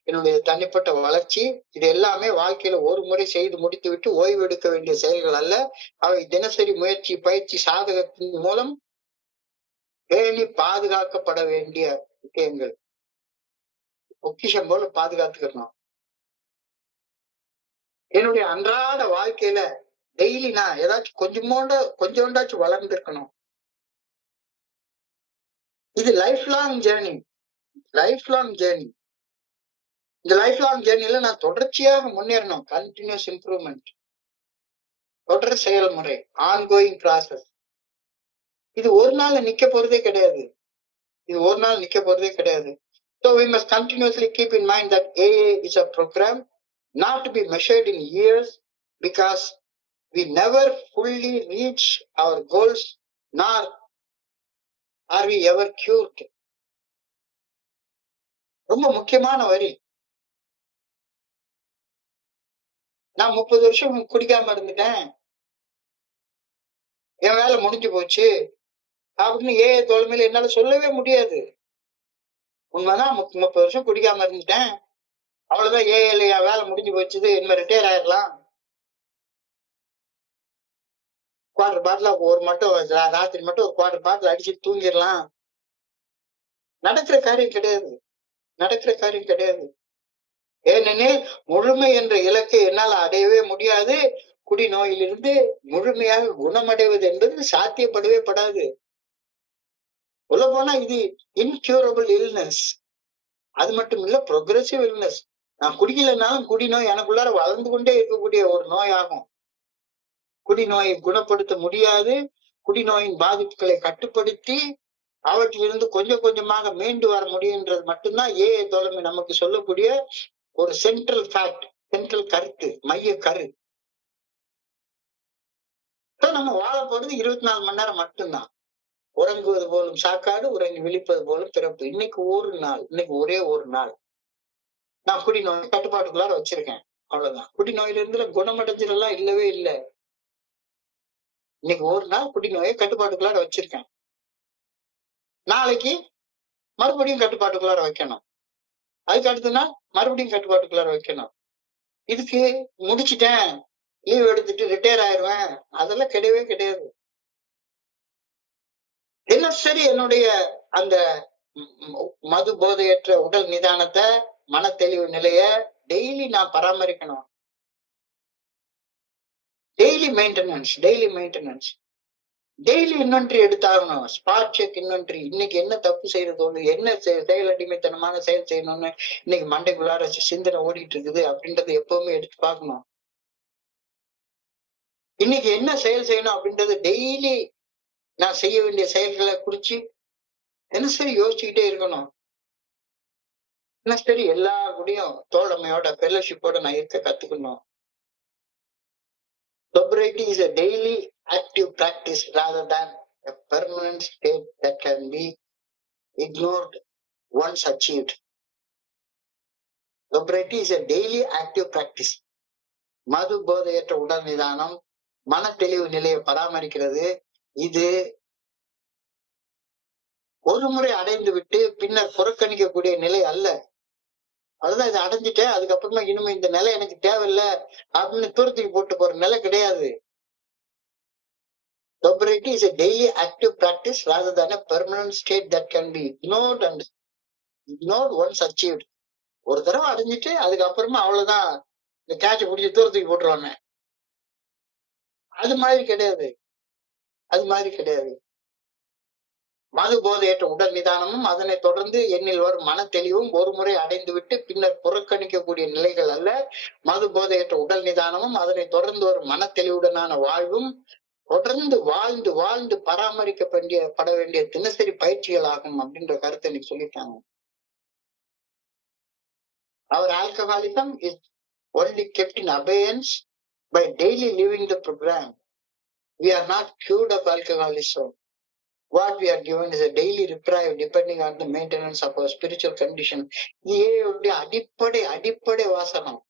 என்னுடைய தனிப்பட்ட வளர்ச்சி, இது எல்லாமே வாழ்க்கையில ஒரு முறை செய்து முடித்து விட்டு ஓய்வு எடுக்க வேண்டிய செயல்கள் அல்ல. அவை தினசரி முயற்சி, பயிற்சி, சாதகத்தின் மூலம் பேணி பாதுகாக்கப்பட வேண்டிய விஷயங்கள். பொக்கிஷம் போல பாதுகாத்துக்கணும். என்னுடைய அன்றாட வாழ்க்கையில டெய்லி நான் ஏதாச்சும் கொஞ்சோண்டாச்சும் வளர்ந்துருக்கணும். இது life long journey. Life long journey. இந்த லைஃப் லாங் ஜேர்னில நான் தொடர்ச்சியாக முன்னேறணும். கண்டினியூஸ் இம்ப்ரூவ்மெண்ட், தொடர் செயல்முறை, ஆன்கோயிங் ப்ராசஸ். இது ஒரு நாள் நிக்க போறதே கிடையாது. இது ஒரு நாள் நிக்க போறதே கிடையாது. So we must continuously keep in mind that AA is a program not to be measured in years, because we never fully reach our goals, nor are we ever cured. ரொம்ப முக்கியமான வரி. நான் 30 வருஷம் குடிக்காம இருந்துட்டேன், என் வேலை முடிஞ்சு போச்சு அப்படின்னு ஏஐ தோழமையில என்னால சொல்லவே முடியாது. உண்மைதான், 30 வருஷம் குடிக்காம இருந்துட்டேன், அவ்வளவுதான், ஏஐல என் வேலை முடிஞ்சு போச்சுது, இனிமே ரிட்டையர் ஆயிடலாம், குவார்டர் பாட்டில ஒரு மட்டும் ராத்திரி மட்டும் ஒரு குவார்டர் பாட்டில் அடிச்சுட்டு தூங்கிடலாம். நடக்கிற காரியம் கிடையாது, நடக்கிற காரியம் கிடையாது. ஏனெனில் முழுமை என்ற இலக்கை என்னால் அடையவே முடியாது. குடிநோயிலிருந்து முழுமையாக குணமடைவது என்பது சாத்தியப்படவே படாது. சொல்ல போனா இது இன்கியூரபிள் இல்னஸ். அது மட்டும் இல்ல, ப்ரொக்ரெசிவ் இல்னஸ். நான் குடிக்கலனாலும் குடிநோய் எனக்குள்ளார வளர்ந்து கொண்டே இருக்கக்கூடிய ஒரு நோய் ஆகும். குடிநோயை குணப்படுத்த முடியாது. குடிநோயின் பாதிப்புகளை கட்டுப்படுத்தி அவற்றிலிருந்து கொஞ்சம் கொஞ்சமாக மீண்டு வர முடியுன்றது மட்டும்தான் ஏஐ தோழமை நமக்கு சொல்லக்கூடிய ஒரு சென்ட்ரல் ஃபேக்ட், சென்ட்ரல் கருத்து, மைய கரு. நம்ம வாழ போறது 24 மணி நேரம் மட்டும்தான். உறங்குவது போலும் சாக்காடு, உறங்கி விழிப்பது போலும் பிறப்பு. இன்னைக்கு ஒரு நாள், இன்னைக்கு ஒரே ஒரு நாள் நான் குடிநோய் கட்டுப்பாட்டுக்குள்ளார வச்சிருக்கேன், அவ்வளவுதான். குடிநோயிலிருந்து குணமடைஞ்சதெல்லாம் இல்லவே இல்லை. இன்னைக்கு ஒரு நாள் குடிநோயை கட்டுப்பாட்டுக்குள்ளார வச்சிருக்கேன். நாளைக்கு மறுபடியும் கட்டுப்பாட்டுக்குள்ளார வைக்கணும். அதுக்கு அடுத்த நாள் மறுபடியும் கட்டுப்பாட்டுக்குள்ளார வைக்கணும். இதுக்கு முடிச்சிட்டேன், லீவ் எடுத்துட்டு ரிட்டையர் ஆயிடுவேன், அதெல்லாம் கிடையவே கிடையாது. தினசரி என்னுடைய அந்த மது போதையற்ற உடல் நிதானத்தை, மன தெளிவு நிலைய டெய்லி நான் பராமரிக்கணும். Daily maintenance, daily maintenance, daily inventory எடுத்தாகணும். Spot check inventory. இன்னைக்கு என்ன தப்பு செய்யறது, என்ன செயல் அடிமைத்தனமான செயல் செய்யணும்னு இன்னைக்கு மண்டைக்குள்ளார சிந்தனை ஓடிட்டு இருக்குது அப்படின்றத எப்பவுமே எடுத்து பார்க்கணும். இன்னைக்கு என்ன செயல் செய்யணும் அப்படின்றது டெய்லி நான் செய்ய வேண்டிய செயல்களை குறிச்சு தினசரி யோசிச்சுக்கிட்டே இருக்கணும். தினசரி எல்லா கூடயும் தோழமையோட, ஃபெல்லோஷிப்போட நான் இருக்க கத்துக்கணும். Sobriety is a daily active practice rather than a permanent state that can be ignored once achieved. Sobriety is a daily active practice. மது போதையற்ற உடல் நிதானம், மன தெளிவு நிலையை பராமரிக்கிறது. இது ஒரு முறை அடைந்து விட்டு பின்னர் புறக்கணிக்கக்கூடிய நிலை அல்ல. அதுதான் இதை அடைஞ்சிட்டேன், அதுக்கப்புறமா இனிமே இந்த நிலை எனக்கு தேவையில்லை அப்படின்னு தூரத்துக்கு போட்டு போற நிலை கிடையாது. Sobriety is a daily active practice rather than a permanent state that can be ignored and ignored once achieved. ஒரு தடவை அடைஞ்சிட்டு அதுக்கப்புறமா அவ்வளவுதான், இந்த கேட்ச பிடிச்சி தூரத்துக்கு போட்டுருவாங்க. அது மாதிரி கிடையாது, அது மாதிரி கிடையாது. மது போதையற்ற உடல் நிதானமும் அதனை தொடர்ந்து எண்ணில் வரும் மன தெளிவும் ஒரு முறை அடைந்து விட்டு பின்னர் புறக்கணிக்கக்கூடிய நிலைகள் அல்ல. மது போதையற்ற உடல் நிதானமும் அதனை தொடர்ந்து வரும் மன தெளிவுடனான வாழ்வும் தொடர்ந்து வாழ்ந்து வாழ்ந்து பராமரிக்கப்பட வேண்டிய தினசரி பயிற்சிகள் ஆகும் அப்படின்ற கருத்தை இன்னைக்கு சொல்லிட்டாங்க. Our alcoholism is only kept in abeyance by daily living the program. We are not cured of alcoholism. What we are given is a daily reprieve depending on the maintenance of our spiritual condition. இது அடிப்படை வாசகம்.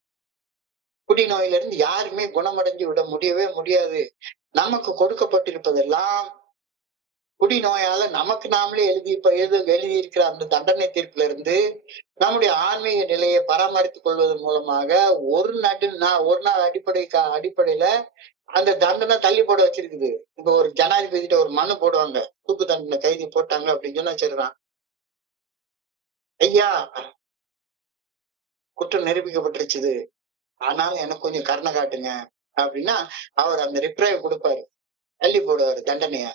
குடிநோயிலிருந்து யாருமே குணமடைஞ்சு விட முடியவே முடியாது. நமக்கு கொடுக்கப்பட்டிருப்பதெல்லாம் குடிநோயால நமக்கு நாமளே எழுதியிருக்கிற அந்த தண்டனை தீர்ப்புல இருந்து நம்முடைய ஆன்மீக நிலையை பராமரித்துக் கொள்வதன் மூலமாக ஒரு நாள் அடிப்படையில அந்த தண்டனை தள்ளி போட வச்சிருக்குது. இப்ப ஒரு ஜனாதிபதிட்ட ஒரு மனு போடுவாங்க, தூக்கு தண்டனை கைதி போட்டாங்க அப்படின்னு சொன்னா வச்சிருக்கான், ஐயா குற்றம் நிரூபிக்கப்பட்டுருச்சுது, ஆனாலும் எனக்கு கொஞ்சம் கருணை காட்டுங்க அப்படின்னா அவர் அந்த ரிப்ரைவ் கொடுப்பாரு, தள்ளி போடுவாரு, தண்டனையை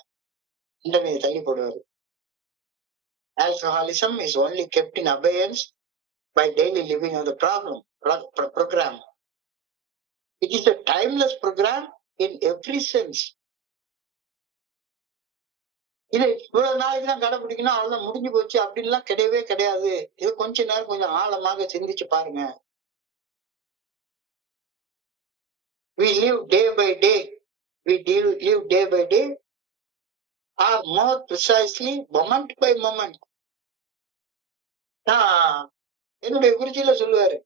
தள்ளி போடுவாரு. Alcoholism is only kept in abeyance by daily living of the program. It is a timeless program in every sense. இதை இவ்வளவு நாளைக்கு தான் கடைபிடிக்கணும், அவ்வளவுதான் முடிஞ்சு போச்சு அப்படின்லாம் கிடையவே கிடையாது. இது கொஞ்ச நேரம் கொஞ்சம் ஆழமாக சிந்திச்சு பாருங்க. We live day by day. We live day by day, or more precisely moment by moment. என்னுடைய குறிச்சியில சொல்லுவாரு,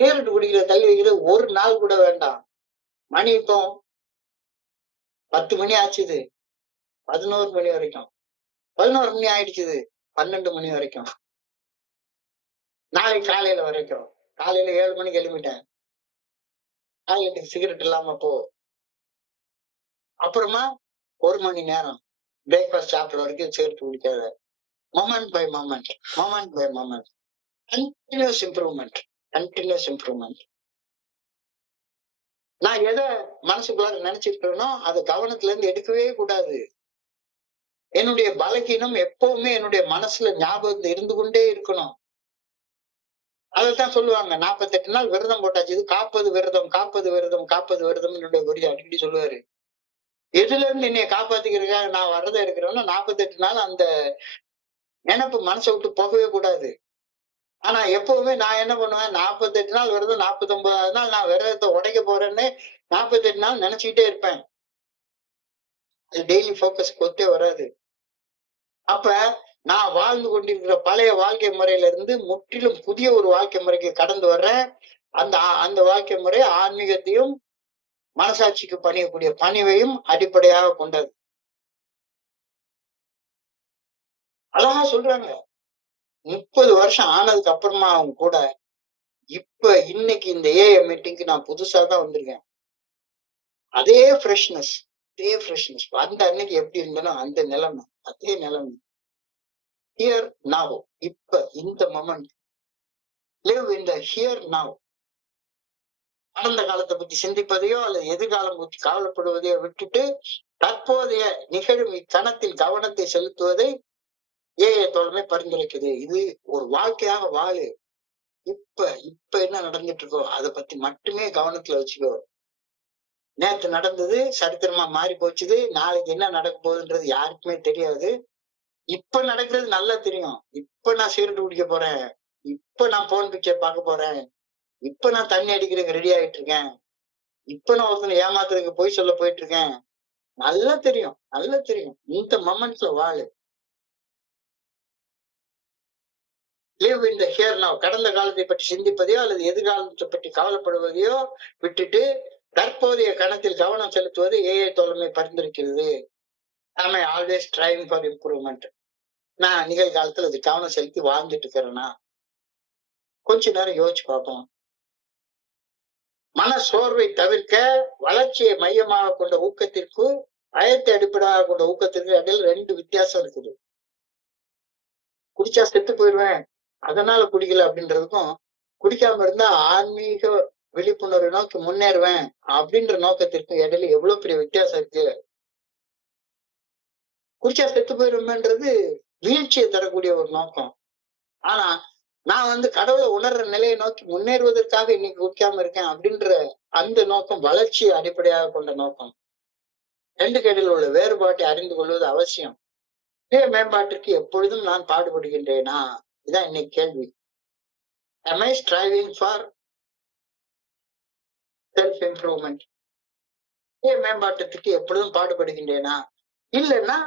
சிகரெட் குடிக்கிற தள்ளி வைக்கிறது ஒரு நாள் கூட வேண்டாம். மணி இப்போ 10 மணி ஆச்சுது, 11 மணி வரைக்கும், 11 மணி ஆயிடுச்சுது, 12 மணி வரைக்கும், நாளைக்கு காலையில வரைக்கும். காலையில 7 மணிக்கு எழுப்பிட்டேன், காலையில சிகரெட் இல்லாம போ. அப்புறமா 1 மணி நேரம் பிரேக்ஃபாஸ்ட் சாப்பிட்ற வரைக்கும் சிகரெட் குடிக்காத. Moment by moment, moment by moment, continuous improvement, continuous improvement. நான் எதை மனசுக்குள்ளார நினைச்சிருக்கிறேனோ அதை கவனத்துல இருந்து எடுக்கவே கூடாது. என்னுடைய பலகீனம் எப்பவுமே என்னுடைய மனசுல ஞாபகத்துல இருந்து கொண்டே இருக்கணும். அதைத்தான் சொல்லுவாங்க, 48 நாள் விரதம் போட்டாச்சு, இது காப்பது விரதம், காப்பது விரதம், காப்பது விரதம். என்னுடைய குரு அடிக்கடி சொல்லுவாரு, எதுல இருந்து என்னைய காப்பாத்திக்கிறதுக்காக நான் விரதம் இருக்கிறேன்னா 48 நாள் அந்த நினைப்பு மனசை விட்டு போகவே கூடாது. ஆனா எப்பவுமே நான் என்ன பண்ணுவேன், 48 நாள் விரதம், 49வது நாள் நான் விரதத்தை உடைக்க போறேன்னு 48 நாள் நினைச்சுக்கிட்டே இருப்பேன். அது டெய்லி போக்கஸ் கொத்தே வராது. அப்ப நான் வாழ்ந்து கொண்டிருக்கிற பழைய வாழ்க்கை முறையில இருந்து முற்றிலும் புதிய ஒரு வாழ்க்கை முறைக்கு கடந்து வர்றேன். அந்த வாழ்க்கை முறை ஆன்மீகத்தையும் மனசாட்சிக்கு பணியக்கூடிய பணிவையும் அடிப்படையாக கொண்டது. அழகா சொல்றாங்க, 30 வருஷம் ஆனதுக்கு அப்புறமா அவங்க கூட இப்ப இன்னைக்கு இந்த ஏஏ மீட்டிங்க்கு நான் புதுசா தான் வந்திருக்கேன். அதே ஃப்ரெஷ்னஸ், அதே ஃப்ரெஷ்னஸ். அந்த அன்னைக்கு எப்படி இருந்தனோ அந்த நிலைமை, அதே நிலைமை. ஹியர் நவ், இப்ப இந்த moment. Live in the here now. கடந்த காலத்தை பத்தி சிந்திப்பதையோ அல்லது எதிர்காலம் பற்றி கவலைப்படுவதையோ விட்டுட்டு தற்போதைய நிகழும் இக்கணத்தில் கவனத்தை செலுத்துவதை ஏஏ தோழமை பரிந்துரைக்குது. இது ஒரு வாழ்க்கையாக வாழு. இப்ப என்ன நடந்துட்டு இருக்கோ அதை பத்தி மட்டுமே கவனத்துல வச்சுக்கோ. நேற்று நடந்தது சரித்திரமா மாறி போச்சுது, நாளைக்கு என்ன நடக்க போகுதுன்றது யாருக்குமே தெரியாது. இப்ப நடக்கிறது நல்லா தெரியும். இப்ப நான் சிகரெட் குடிக்க போறேன், இப்ப நான் போன் பிக்சர் பார்க்க போறேன், இப்ப நான் தண்ணி அடிக்கிறதுக்கு ரெடி ஆயிட்டு இருக்கேன், இப்ப நான் ஒருத்தனை ஏமாத்துறதுக்கு போய் சொல்ல போயிட்டு இருக்கேன். நல்லா தெரியும், நல்லா தெரியும். இந்த மொமெண்ட்ஸ்ல வாழு. Live in the here now. கடந்த காலத்தை பற்றி சிந்திப்பதையோ அல்லது எதிர்காலத்தை பற்றி கவலைப்படுவதையோ விட்டுட்டு தற்போதைய கணத்தில் கவனம் செலுத்துவது ஏஐ தோழமை பரிந்துரைக்கிறது. ஆமா, ஆல்வேஸ் ட்ரைவிங் ஃபார் இம்ப்ரூவ்மெண்ட். நான் நிகழ்காலத்துல அது கவனம் செலுத்தி வாழ்ந்துட்டு இருக்கிறேன்னா கொஞ்ச நேரம் யோசிச்சு பார்ப்போம். மன சோர்வை தவிர்க்க வளர்ச்சியை மையமாக கொண்ட ஊக்கத்திற்கு, பயத்தை அடிப்படையாக கொண்ட ஊக்கத்திற்கு இடையில 2 வித்தியாசம் இருக்குது. குடிச்சா செத்து போயிடுவேன் அதனால குடிக்கல அப்படின்றதுக்கும், குடிக்காம இருந்தா ஆன்மீக விழிப்புணர்வை நோக்கி முன்னேறுவேன் அப்படின்ற நோக்கத்திற்கும் இடையில எவ்வளவு பெரிய வித்தியாசம் இருக்கு. குடிச்சா செத்து போயிடுவேன்றது வீழ்ச்சியை தரக்கூடிய ஒரு நோக்கம். ஆனா நான் கடவுளை உணர்ற நிலையை நோக்கி முன்னேறுவதற்காக இன்னைக்கு குடிக்காம இருக்கேன் அப்படின்ற அந்த நோக்கம் வளர்ச்சியை அடிப்படையாக கொண்ட நோக்கம். 2க்கு இடையில் உள்ள வேறுபாட்டை அறிந்து கொள்வது அவசியம். சுய மேம்பாட்டிற்கு எப்பொழுதும் நான் பாடுபடுகின்றேனா? இதான் இன்னைக்கு கேள்வி. Am I striving for self improvement? சுய மேம்பாட்டத்துக்கு எப்பொழுதும் பாடுபடுகின்றேனா? இல்லைன்னா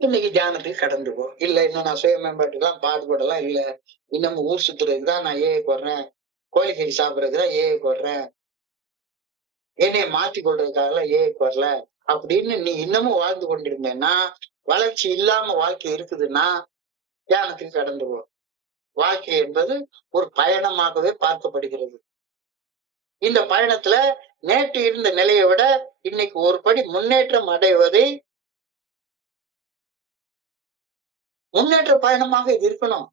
இன்னைக்கு தியானத்துக்கு கடந்து போ. இல்ல இன்னும் நான் சுய மேம்பாட்டுக்கெல்லாம் பாடுபடலாம் இல்ல, இன்னும் ஊர் சுத்துறதுக்கு தான் நான் ஏஐக்கு வர்றேன், கோழிக்கறி சாப்பிடுறதுக்கு தான் ஏஐக்கு வர்றேன், என்னைய மாத்தி கொள்றதுக்காக ஏஐக்கு வரல அப்படின்னு நீ இன்னமும் வாழ்ந்து கொண்டிருந்தேன்னா, வளர்ச்சி இல்லாம வாழ்க்கை இருக்குதுன்னா தியானத்துக்கு கடந்து போ. வாழ்க்கை என்பது ஒரு பயணமாகவே பார்க்கப்படுகிறது. இந்த பயணத்துல நேற்று இருந்த நிலையை விட இன்னைக்கு ஒரு படி முன்னேற்றம் அடைவதை முன்னேற்ற பயணமாக இது இருக்கணும்.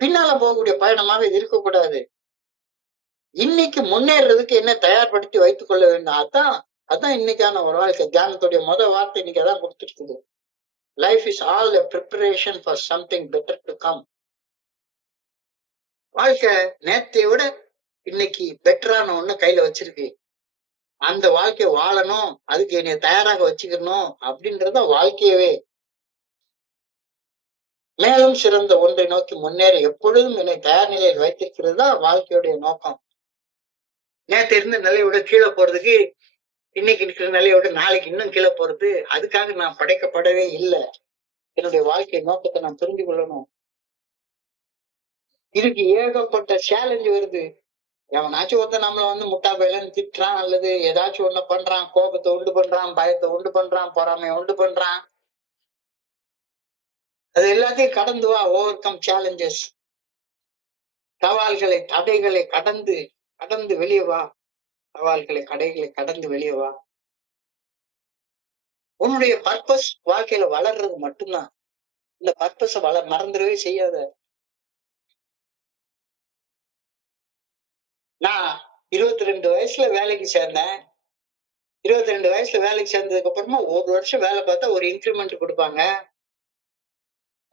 பின்னால போகக்கூடிய பயணமாக இது இருக்கக்கூடாது. இன்னைக்கு முன்னேறதுக்கு என்ன தயார்படுத்தி வைத்துக் கொள்ள வேண்டும். அதான் இன்னைக்கான ஒரு வாழ்க்கை. தியானத்துடைய முதல் வார்த்தை இன்னைக்கு அதான் கொடுத்துருக்குது. Life is all a preparation for something better to come. வாழ்க்கை நேற்றை விட இன்னைக்கு பெட்டரான ஒண்ணு கையில வச்சிருக்கு. அந்த வாழ்க்கையை வாழணும், அதுக்கு என்னை தயாராக வச்சுக்கணும் அப்படின்றத வாழ்க்கையவே. மேலும் சிறந்த ஒன்றை நோக்கி முன்னேற எப்பொழுதும் என்னை தயார் நிலையில் வைத்திருக்கிறது தான் வாழ்க்கையுடைய நோக்கம். நேற்று இருந்த நிலையோட கீழே போறதுக்கு இன்னைக்கு இருக்கிற நிலையோட நாளைக்கு இன்னும் கீழே போறது, அதுக்காக நான் படைக்கப்படவே இல்லை. என்னுடைய வாழ்க்கை நோக்கத்தை நான் புரிந்து கொள்ளணும். இதுக்கு ஏகப்பட்ட சேலஞ்சு வருது. எவனாச்சும் ஒருத்தன் நம்மள முட்டா பையலன்னு திட்டுறான், அல்லது ஏதாச்சும் ஒண்ணு பண்றான், கோபத்தை உண்டு பண்றான், பயத்தை உண்டு பண்றான், பொறாமையை உண்டு பண்றான். அது எல்லாத்தையும் கடந்து வா. Over come challenges. சவால்களை தடைகளை கடந்து வெளியே வா. சவால்களை கடைகளை கடந்து வெளியே வா. உன்னுடைய பர்பஸ் வாழ்க்கையில வளர்றது மட்டும்தான். இந்த பர்பஸ மறந்துடவே செய்யாத. நான் 22 வயசுல வேலைக்கு சேர்ந்தேன். 22 வயசுல வேலைக்கு சேர்ந்ததுக்கு அப்புறமா 1 வருஷம் வேலை பார்த்தா ஒரு இன்கிரிமெண்ட் கொடுப்பாங்க.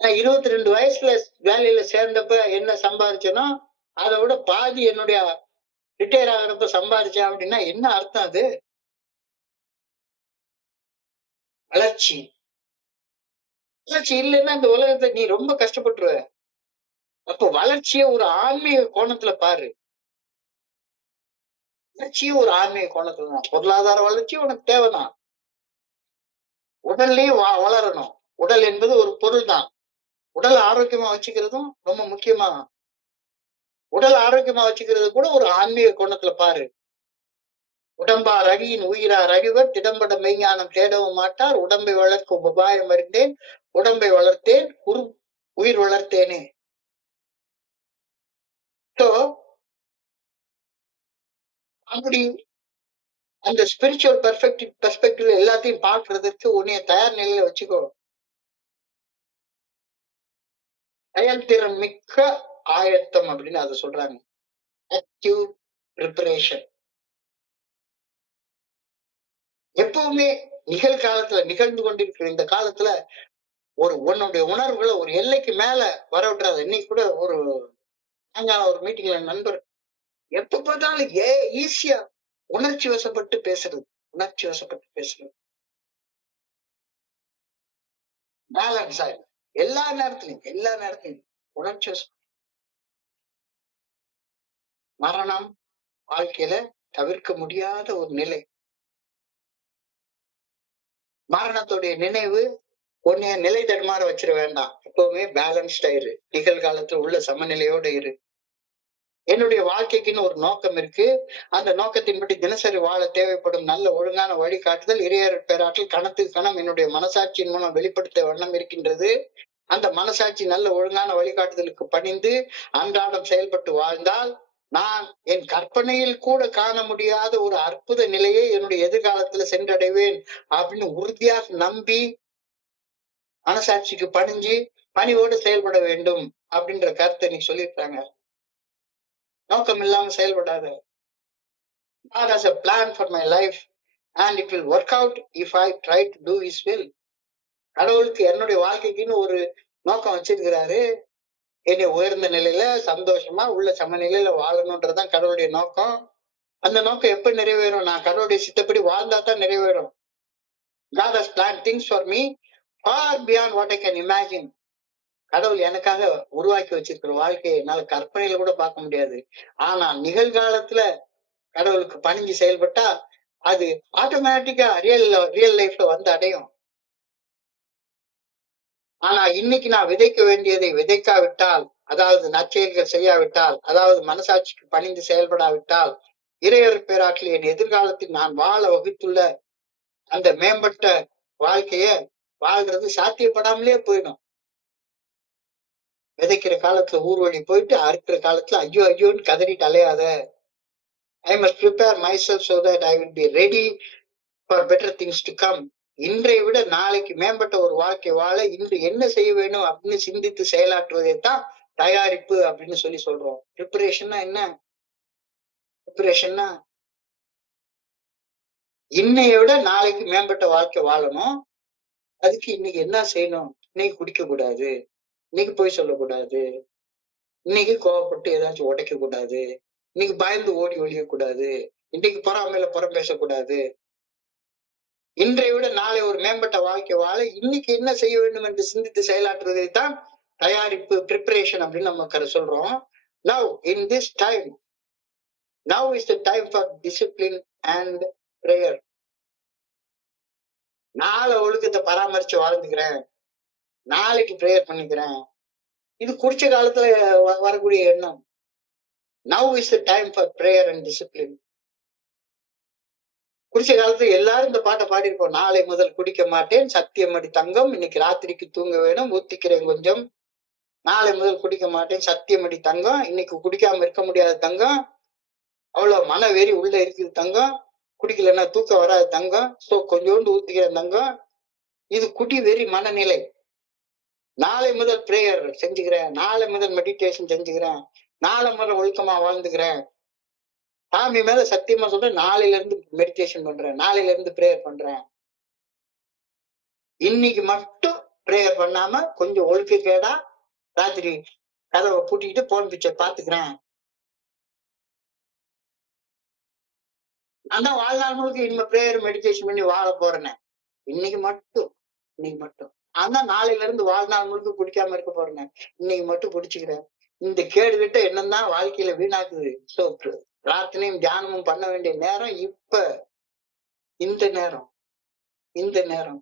நான் 22 வயசுல வேலையில சேர்ந்தப்ப என்ன சம்பாதிச்சேனோ அதை விட பாதி என்னுடைய ரிட்டையர் ஆகிறப்ப சம்பாதிச்சேன் அப்படின்னா என்ன அர்த்தம்? அது வளர்ச்சி. வளர்ச்சி இல்லைன்னா இந்த உலகத்தை நீ ரொம்ப கஷ்டப்பட்டுருவ. அப்ப வளர்ச்சியை ஒரு ஆன்மீக கோணத்துல பாரு. வளர்ச்சியும் ஒரு ஆன்மீக கோணத்துல தான். பொருளாதார வளர்ச்சி உனக்கு தேவைதான். உடல்லயும் வளரணும். உடல் என்பது ஒரு பொருள் தான். உடல் ஆரோக்கியமா வச்சுக்கிறதும் ரொம்ப முக்கியமா. உடல் ஆரோக்கியமா வச்சுக்கிறது கூட ஒரு ஆன்மீக கோணத்துல பாரு. உடம்பார் அழியின் உயிரார் அழிவர், திடம்பட மெய்ஞானம் தேடவும் மாட்டார், உடம்பை வளர்க்க உபாயம் அறிந்தேன், உடம்பை வளர்த்தேன், உயிர் வளர்த்தேனே. அப்படி அந்த ஸ்பிரிச்சுவல் பெர்ஸ்பெக்டிவ் எல்லாத்தையும் பார்க்கறதுக்கு உன்னைய தயார் நிலையில வச்சுக்கோ. செயல்திறன் மிக்க ஆயத்தம் அப்படின்னு அதை சொல்றாங்க. Active preparation. எப்பவுமே நிகழ்காலத்துல நிகழ்ந்து கொண்டிருக்கிற இந்த காலத்துல உன்னுடைய உணர்வுகளை ஒரு எல்லைக்கு மேல வர விட்டுறாது. இன்னைக்கு கூட ஒரு மீட்டிங்ல நண்பர் எப்ப பார்த்தாலும் ஈஸியா உணர்ச்சி வசப்பட்டு பேசுறது. பேலன்ஸ் ஆயிடும். எல்லா நேரத்திலையும் உணர்ச்சி வசம். மரணம் வாழ்க்கையில தவிர்க்க முடியாத ஒரு நிலை. மரணத்துடைய நினைவு உன்னைய நிலை தடுமாற வச்சிட வேண்டாம். எப்பவுமே பேலன்ஸ்டா இரு. நிகழ்காலத்துல உள்ள சமநிலையோட இரு. என்னுடைய வாழ்க்கைக்குன்னு ஒரு நோக்கம் இருக்கு. அந்த நோக்கத்தின்படி தினசரி வாழ தேவைப்படும் நல்ல ஒழுங்கான வழிகாட்டுதல் இறையருள் பேராற்றல் கணத்துக்கு கணம் என்னுடைய மனசாட்சியின் மூலம் வெளிப்படுத்த வண்ணம் இருக்கின்றது. அந்த மனசாட்சி நல்ல ஒழுங்கான வழிகாட்டுதலுக்கு பணிந்து அன்றாடம் செயல்பட்டு வாழ்ந்தால் நான் என் கற்பனையில் கூட காண முடியாத ஒரு அற்புத நிலையை என்னுடைய எதிர்காலத்துல சென்றடைவேன் அப்படின்னு உறுதியாக நம்பி மனசாட்சிக்கு பணிஞ்சு பணிவோடு செயல்பட வேண்டும் அப்படின்ற கருத்தை நீ சொல்லியிருக்காங்க. நோக்கம் இல்லாம செயல்படாத. God has a plan for my life and it will work out if I try to do his will. கடவுளுக்கு என்னுடைய வாழ்க்கைக்குன்னு ஒரு நோக்கம் வச்சிருக்கிறாரு. என்னை உயர்ந்த நிலையில சந்தோஷமா உள்ள சமநிலையில வாழணும்ன்றதுதான் கடவுளுடைய நோக்கம். அந்த நோக்கம் எப்ப நிறைவேறும்? நான் கடவுளுடைய சித்தப்படி வாழ்ந்தா தான் நிறைவேறும். God has planned things for me far beyond what I can imagine. கடவுள் எனக்காக உருவாக்கி வச்சிருக்கிற வாழ்க்கையை என்னால கற்பனையில கூட பார்க்க முடியாது. ஆனா நிகழ்காலத்துல கடவுளுக்கு பணிஞ்சு செயல்பட்டா அது ஆட்டோமேட்டிக்கா ரியல் லைஃப்ல வந்து அடையும். ஆனா இன்னைக்கு நான் விதைக்க வேண்டியதை விதைக்காவிட்டால், அதாவது நற்செயல்கள் செய்யாவிட்டால், அதாவது மனசாட்சிக்கு பணிந்து செயல்படாவிட்டால், இறையருள் பேராற்றல் என் எதிர்காலத்தில் நான் வாழ வகுத்துள்ள அந்த மேம்பட்ட வாழ்க்கைய வாழ்றது சாத்தியப்படாமலே போயிடும். விதைக்கிற காலத்துல ஊர்வழி போயிட்டு அறுக்கிற காலத்துல ஐயோ ஐயோன்னு கதறிட்டு அலையாத. I must prepare myself so that I will be ready for better things to come. இன்றைய விட நாளைக்கு மேம்பட்ட ஒரு வாழ்க்கை வாழ இன்று என்ன செய்ய வேணும் அப்படின்னு சிந்தித்து செயலாற்றுவதைத்தான் தயாரிப்பு அப்படின்னு சொல்லி சொல்றோம். ப்ரிப்பரேஷன்னா என்ன? ப்ரிப்பரேஷன்னா இன்னைய விட நாளைக்கு மேம்பட்ட வாழ்க்கை வாழணும். அதுக்கு இன்னைக்கு என்ன செய்யணும்? இன்னைக்கு குடிக்க கூடாது, இன்னைக்கு போய் சொல்லக்கூடாது, இன்னைக்கு கோவப்பட்டு ஏதாச்சும் உடைக்க கூடாது, இன்னைக்கு பயந்து ஓடி ஒழிய கூடாது, இன்னைக்கு பொறாமையில புறம் பேசக்கூடாது. இன்றைய விட நாளை ஒரு மேம்பட்ட வாழ்க்கை வாழ இன்னைக்கு என்ன செய்ய வேண்டும் என்று சிந்தித்து செயலாற்றுவதை தான் தயாரிப்பு, ப்ரிப்பரேஷன் அப்படின்னு நம்ம சொல்றோம். Now in this time, now is the time for discipline and prayer. நாளை ஒழுக்கத்தை பராமரிச்சு வாழ்ந்துக்கிறேன், நாளைக்கு பிரேயர் பண்ணிக்கிறேன். இது குறிச்ச காலத்துல வரக்கூடிய எண்ணம். Now is the time for prayer and discipline. குறிச்ச காலத்துல எல்லாரும் இந்த பாட்டை பாடிருப்போம். நாளை முதல் குடிக்க மாட்டேன், சத்தியம் அடி தங்கம், இன்னைக்கு ராத்திரிக்கு தூங்க வேணும், ஊத்திக்கிறேன் கொஞ்சம். நாளை முதல் குடிக்க மாட்டேன், சத்தியம் அடி தங்கம், இன்னைக்கு குடிக்காம இருக்க முடியாத தங்கம், அவ்வளவு மன வெறி உள்ள இருக்குது தங்கம், குடிக்கலன்னா தூக்கம் வராது தங்கம், சோ கொஞ்சோண்டு ஊத்திக்கிறேன் தங்கம். இது குடி வெறி மனநிலை. நாளை முதல் பிரேயர் செஞ்சுக்கிறேன், நாளை முதல் மெடிடேஷன் செஞ்சுக்கிறேன், நாளை முதல் ஒழுக்கமா வாழ்ந்துக்கிறேன், சாமி மேல சத்தியமா சொல்றேன், நாளையில இருந்து மெடிடேஷன் பண்றேன், நாளையில இருந்து பிரேயர் பண்றேன். இன்னைக்கு மட்டும் பிரேயர் பண்ணாம கொஞ்சம் ஒழுக்க கேடா ராத்திரி கதவை பூட்டிக்கிட்டு போன் பிக்சர் பாத்துக்கிறேன். ஆனா வாழ்நாள் முழுக்க இனிமே பிரேயர் மெடிடேஷன் பண்ணி வாழ போறேன்னு இன்னைக்கு மட்டும், இன்னைக்கு மட்டும். ஆனா நாளையில இருந்து வாழ்நாள் முழுக்க குடிக்காம இருக்க போறேன்னு இன்னைக்கு மட்டும் குடிச்சுக்கிறேன். இந்த கேடுகிட்ட என்னதான் வாழ்க்கையில வீணாக்குது. சோ பிரார்த்தனையும் தியானமும் பண்ண வேண்டிய நேரம் இப்ப, இந்த நேரம், இந்த நேரம்.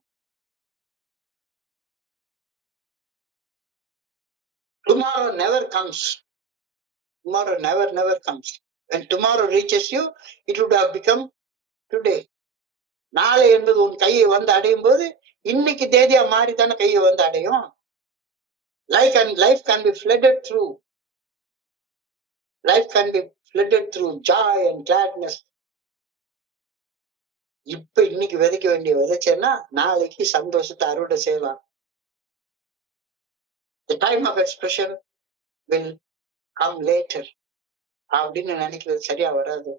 Tomorrow never comes. Tomorrow never comes. When tomorrow reaches you, it would have become today. நாளை என்பது உன் கையை வந்து அடையும் போது இன்னைக்கு தேதியா மாறித்தானே கையை வந்து அடையும். Life can be flooded through. Life can be flooded through joy and gladness. இப்ப இன்னைக்கு விதைக்க வேண்டிய விதைச்சேன்னா நாளைக்கு சந்தோஷத்தை அறுவடை செய்யலாம். The time of expression will come later அப்படின்னு நினைக்கிறது சரியா வராது.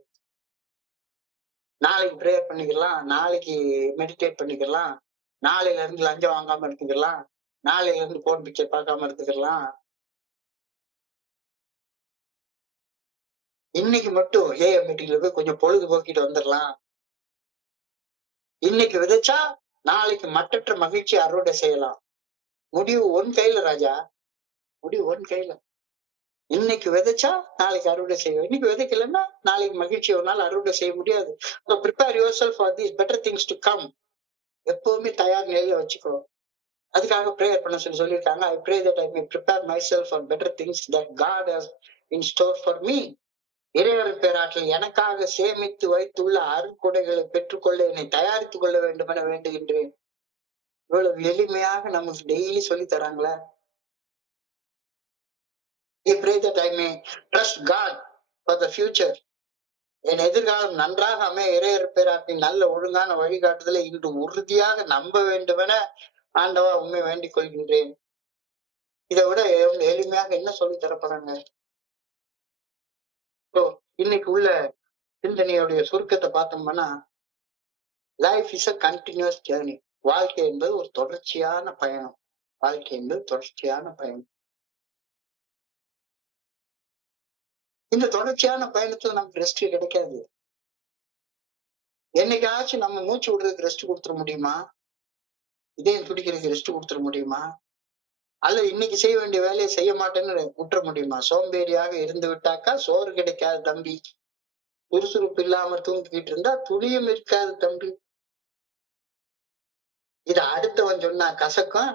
நாளைக்கு பிரேயர் பண்ணிக்கலாம், நாளைக்கு மெடிடேட் பண்ணிக்கலாம், நாளையில இருந்து லஞ்சம் வாங்காம எடுத்துக்கலாம், நாளையில இருந்து போன் பிக்சர் பார்க்காம எடுத்துக்கலாம். இன்னைக்கு மட்டும் ஏஎம் மீட்டிங்ல போய் கொஞ்சம் பொழுதுபோக்கிட்டு வந்துடலாம். இன்னைக்கு விதைச்சா நாளைக்கு மற்றற்ற மகிழ்ச்சி அறுவடை செய்யலாம். முடிவு ஒன் கையில ராஜா, முடிவு ஒன் கையில. இன்னைக்கு விதைச்சா நாளைக்கு அறுவடை செய்யும். இன்னைக்கு விதைக்கலன்னா நாளைக்கு மகிழ்ச்சி ஒரு நாள் அறுவடை செய்ய முடியாது. So prepare yourself for these better things to come. எப்பவுமே தயார் நிலையில வச்சுக்கோ. அதுக்காக பிரேயர் பண்ண சொல்லியிருக்காங்க. I pray that I may prepare myself for better things that God has in store for me. இறைவன் பேராற்றல் எனக்காக சேமித்து வைத்துள்ள அருட்கொடைகளை பெற்றுக்கொள்ள என்னை தயாரித்துக் கொள்ள வேண்டும் என வேண்டுகின்றேன். இவ்வளவு எளிமையாக நமக்கு டெய்லி சொல்லி தராங்களா? I pray that I may trust God for the future. என் எதிர்காலம் நன்றாக அமைய இறையர் பேராற்றின் நல்ல ஒழுங்கான வழிகாட்டுதலை இன்று உறுதியாக நம்ப வேண்டும் என ஆண்டவா உண்மை வேண்டிக் கொள்கின்றேன். இதை விட எளிமையாக என்ன சொல்லி தரப்படுறாங்க? இன்னைக்கு உள்ள சிந்தனையுடைய சுருக்கத்தை பார்த்தோம்னா, life is a continuous journey. வாழ்க்கை என்பது ஒரு தொடர்ச்சியான பயணம். வாழ்க்கை என்பது தொடர்ச்சியான பயணம். இந்த தொடர்ச்சியான பயணத்துல நமக்கு ரெஸ்ட் கிடைக்காது. என்னைக்காச்சும் நம்ம மூச்சு விடுறதுக்கு ரெஸ்ட் கொடுத்துட முடியுமா? இதயம் துடிக்கிறதுக்கு ரெஸ்ட் கொடுத்துட முடியுமா? அல்லது இன்னைக்கு செய்ய வேண்டிய வேலையை செய்ய மாட்டேன்னு விட்டுற முடியுமா? சோம்பேறியாக இருந்து விட்டாக்கா சோறு கிடைக்காது தம்பி. சுறுசுறுப்பு இல்லாம தூங்கிக்கிட்டு இருந்தா துளியும் இருக்காது தம்பி. இத அடுத்தவன் சொன்னா கசக்கும்.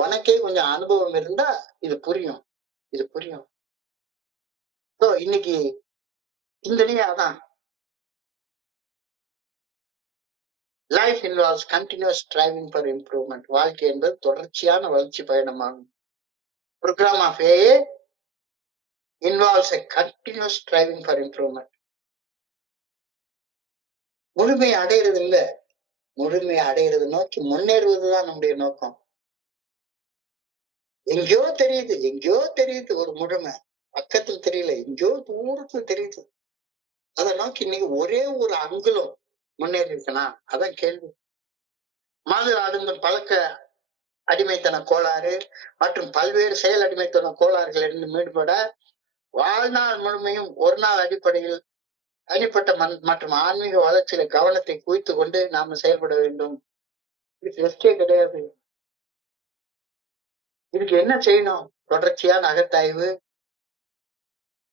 உனக்கே கொஞ்சம் அனுபவம் இருந்தா இது புரியும். இது புரியும். இன்னைக்கு சிந்தனையே அதான். Life involves continuous striving for improvement. வாழ்க்கை என்பது தொடர்ச்சியான வளர்ச்சி பயணமாகும். Programme of uh involves a continuous striving for improvement. முழுமை அடையிறது இல்ல, முழுமை அடையிறது நோக்கி முன்னேறுவதுதான் நம்முடைய நோக்கம். எங்கேயோ தெரியுது ஒரு முழுமை, பக்கத்துல தெரியல, எங்கேயோ தூரத்துல தெரியுது. அதை நோக்கி இன்னைக்கு ஒரே ஒரு அங்குலம் முன்னேறி இருக்கலாம். அதான் கேள்வி. மது அருந்தும் பழக்க அடிமைத்தன கோளாறு மற்றும் பல்வேறு செயல் அடிமைத்தன கோளாறுகள் இருந்து மீட்பட வாழ்நாள் முழுமையும் ஒரு நாள் அடிப்படையில் தனிப்பட்ட மற்றும் ஆன்மீக வளர்ச்சியில கவனத்தை குவித்து கொண்டு நாம செயல்பட வேண்டும். இதுக்கு ரெஸ்டே கிடையாது. இதுக்கு என்ன செய்யணும்? தொடர்ச்சியான அகத்தாய்வு,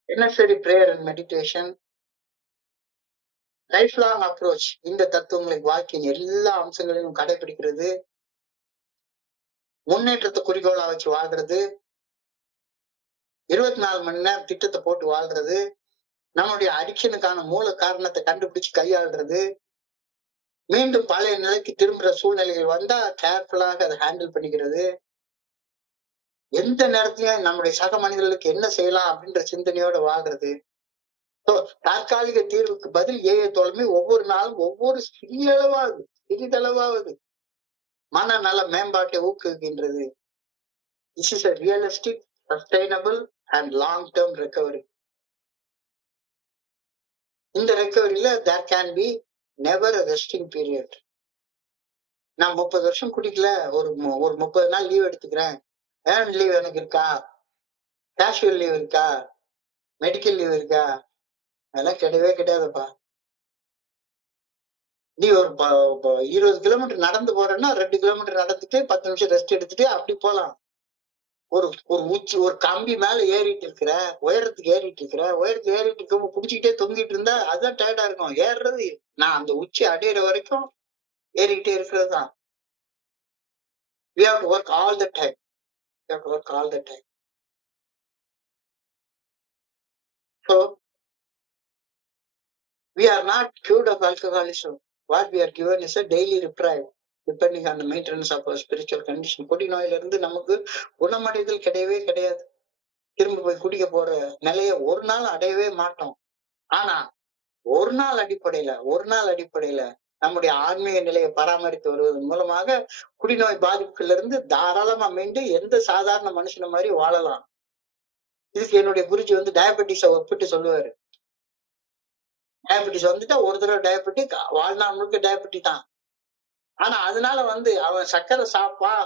necessary prayer and meditation, life long approach. இந்த தத்துவங்களை வாழ்க்கையின் எல்லா அம்சங்களிலும் கடைபிடிக்கிறது, முன்னேற்றத்தை குறிக்கோளா வச்சு வாழ்றது, 24 மணி நேரம் திட்டத்தை போட்டு வாழ்றது, நம்மளுடைய அடிக்ஷனுக்கான மூல காரணத்தை கண்டுபிடிச்சு கையாளுறது, மீண்டும் பழைய நிலைக்கு திரும்புற சூழ்நிலைகள் வந்தா கேர்ஃபுல்லாக அதை ஹேண்டில் பண்ணிக்கிறது, எந்த நேரத்திலயும் நம்முடைய சக மனிதர்களுக்கு என்ன செய்யலாம் அப்படின்ற சிந்தனையோட வாழ்றது. தற்காலிக தீர்வுக்கு பதில் ஏஏ தோழமை ஒவ்வொரு நாளும் ஒவ்வொரு சிறிதளவாவது மனநல மேம்பாட்டை ஊக்குவிக்கின்றது. This is a realistic, sustainable and long-term recovery. இந்த ரெக்கவரியில there can be never a resting period. நான் 30 வருஷம் குடிக்கல, ஒரு 30 நாள் லீவ் எடுத்துக்கிறேன். ஏன் லீவ் எனக்கு இருக்கா? கேஷுவல் லீவ் இருக்கா? மெடிக்கல் லீவ் இருக்கா? அதெல்லாம் கிடையவே கிடையாதுப்பா. நீ ஒரு 20 கிலோமீட்டர் நடந்து போறேன்னா 2 கிலோமீட்டர் நடந்துட்டு 10 நிமிஷம் ரெஸ்ட் எடுத்துட்டு அப்படி போலாம். ஒரு கம்பி மேல ஏறிட்டு இருக்கிற, உயரத்துக்கு ஏறிட்டு இருக்க புடிச்சுக்கிட்டே தொங்கிட்டு இருந்தா அதுதான் டயர்டா இருக்கும். ஏறுறது நான் அந்த உச்சி அடையிற வரைக்கும் ஏறிக்கிட்டே இருக்கிறது தான். We have to work all the time. So we are not cured of alcoholism. What we are given is a daily reprieve depending on the maintenance of our spiritual condition. குடி நோயில இருந்து நமக்கு குணமடைதல் கிடையவே கிடையாது. திரும்ப போய் குடிக்க போற நிலைய ஒரு நாள் அடையவே மாட்டோம். ஆனா ஒரு நாள் அடிப்படையில நம்முடைய ஆன்மீக நிலையை பராமரித்து வருவதன் மூலமாக குடிநோய் பாதிப்புல இருந்து தாராளமா மீண்டு எந்த சாதாரண மனுஷன மாதிரி வாழலாம். இதுக்கு என்னுடைய குருஜி டயபெட்டிஸை ஒப்பிட்டு சொல்லுவாரு. டயபெட்டிஸ் வந்துட்டா ஒரு தடவை டயபெட்டிக், வாழ்நாள் முழுக்க டயபெட்டிக் தான். ஆனா அதனால அவன் சர்க்கரை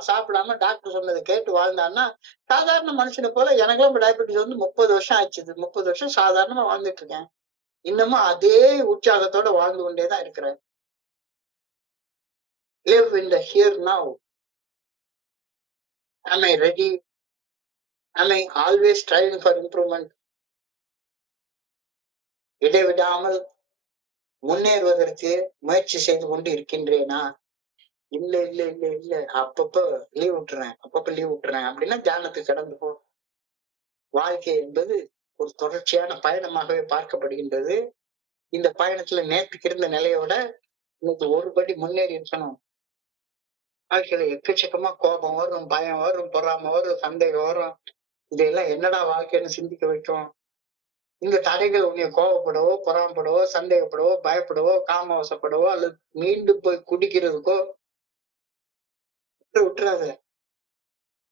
சாப்பிடாம டாக்டர் சொன்னதை கேட்டு வாழ்ந்தான்னா சாதாரண மனுஷனை போல எனக்கெல்லாம் டயபெட்டிஸ் 30 வருஷம் ஆயிடுச்சு. 30 வருஷம் சாதாரணமா வாழ்ந்துட்டு இருக்கேன். இன்னமும் அதே உற்சாகத்தோட வாழ்ந்து கொண்டேதான் இருக்கிறேன். Live in the here now. Am I ready? Am I always striving for improvement? இடைவிடாமல் முன்னேறுவதற்கு முயற்சி செய்து கொண்டு இருக்கின்றேனா? இல்ல இல்ல இல்ல இல்ல அப்பப்ப லீவ் விட்டுறேன் அப்படின்னா தியானத்துக்கு கடந்து போ. வாழ்க்கை என்பது ஒரு தொடர்ச்சியான பயணமாகவே பார்க்கப்படுகின்றது. இந்த பயணத்துல நேற்றுக்கு இருந்த நிலையோட இன்னைக்கு ஒரு படி முன்னேறி இருக்கணும். வாழ்க்கையில எக்கச்சக்கமா கோபம் வரும், பயம் வரும், பொறாமை வரும், சந்தேகம் வரும். இதெல்லாம் என்னடா வாழ்க்கைன்னு சிந்திக்க வைக்கும். இந்த தடைகள் உன்னை கோவப்படவோ, பொறாமப்படவோ, சந்தேகப்படவோ, பயப்படவோ, காமவசப்படவோ அல்லது மீண்டும் போய் குடிக்கிறதுக்கோ விட்டுறாத.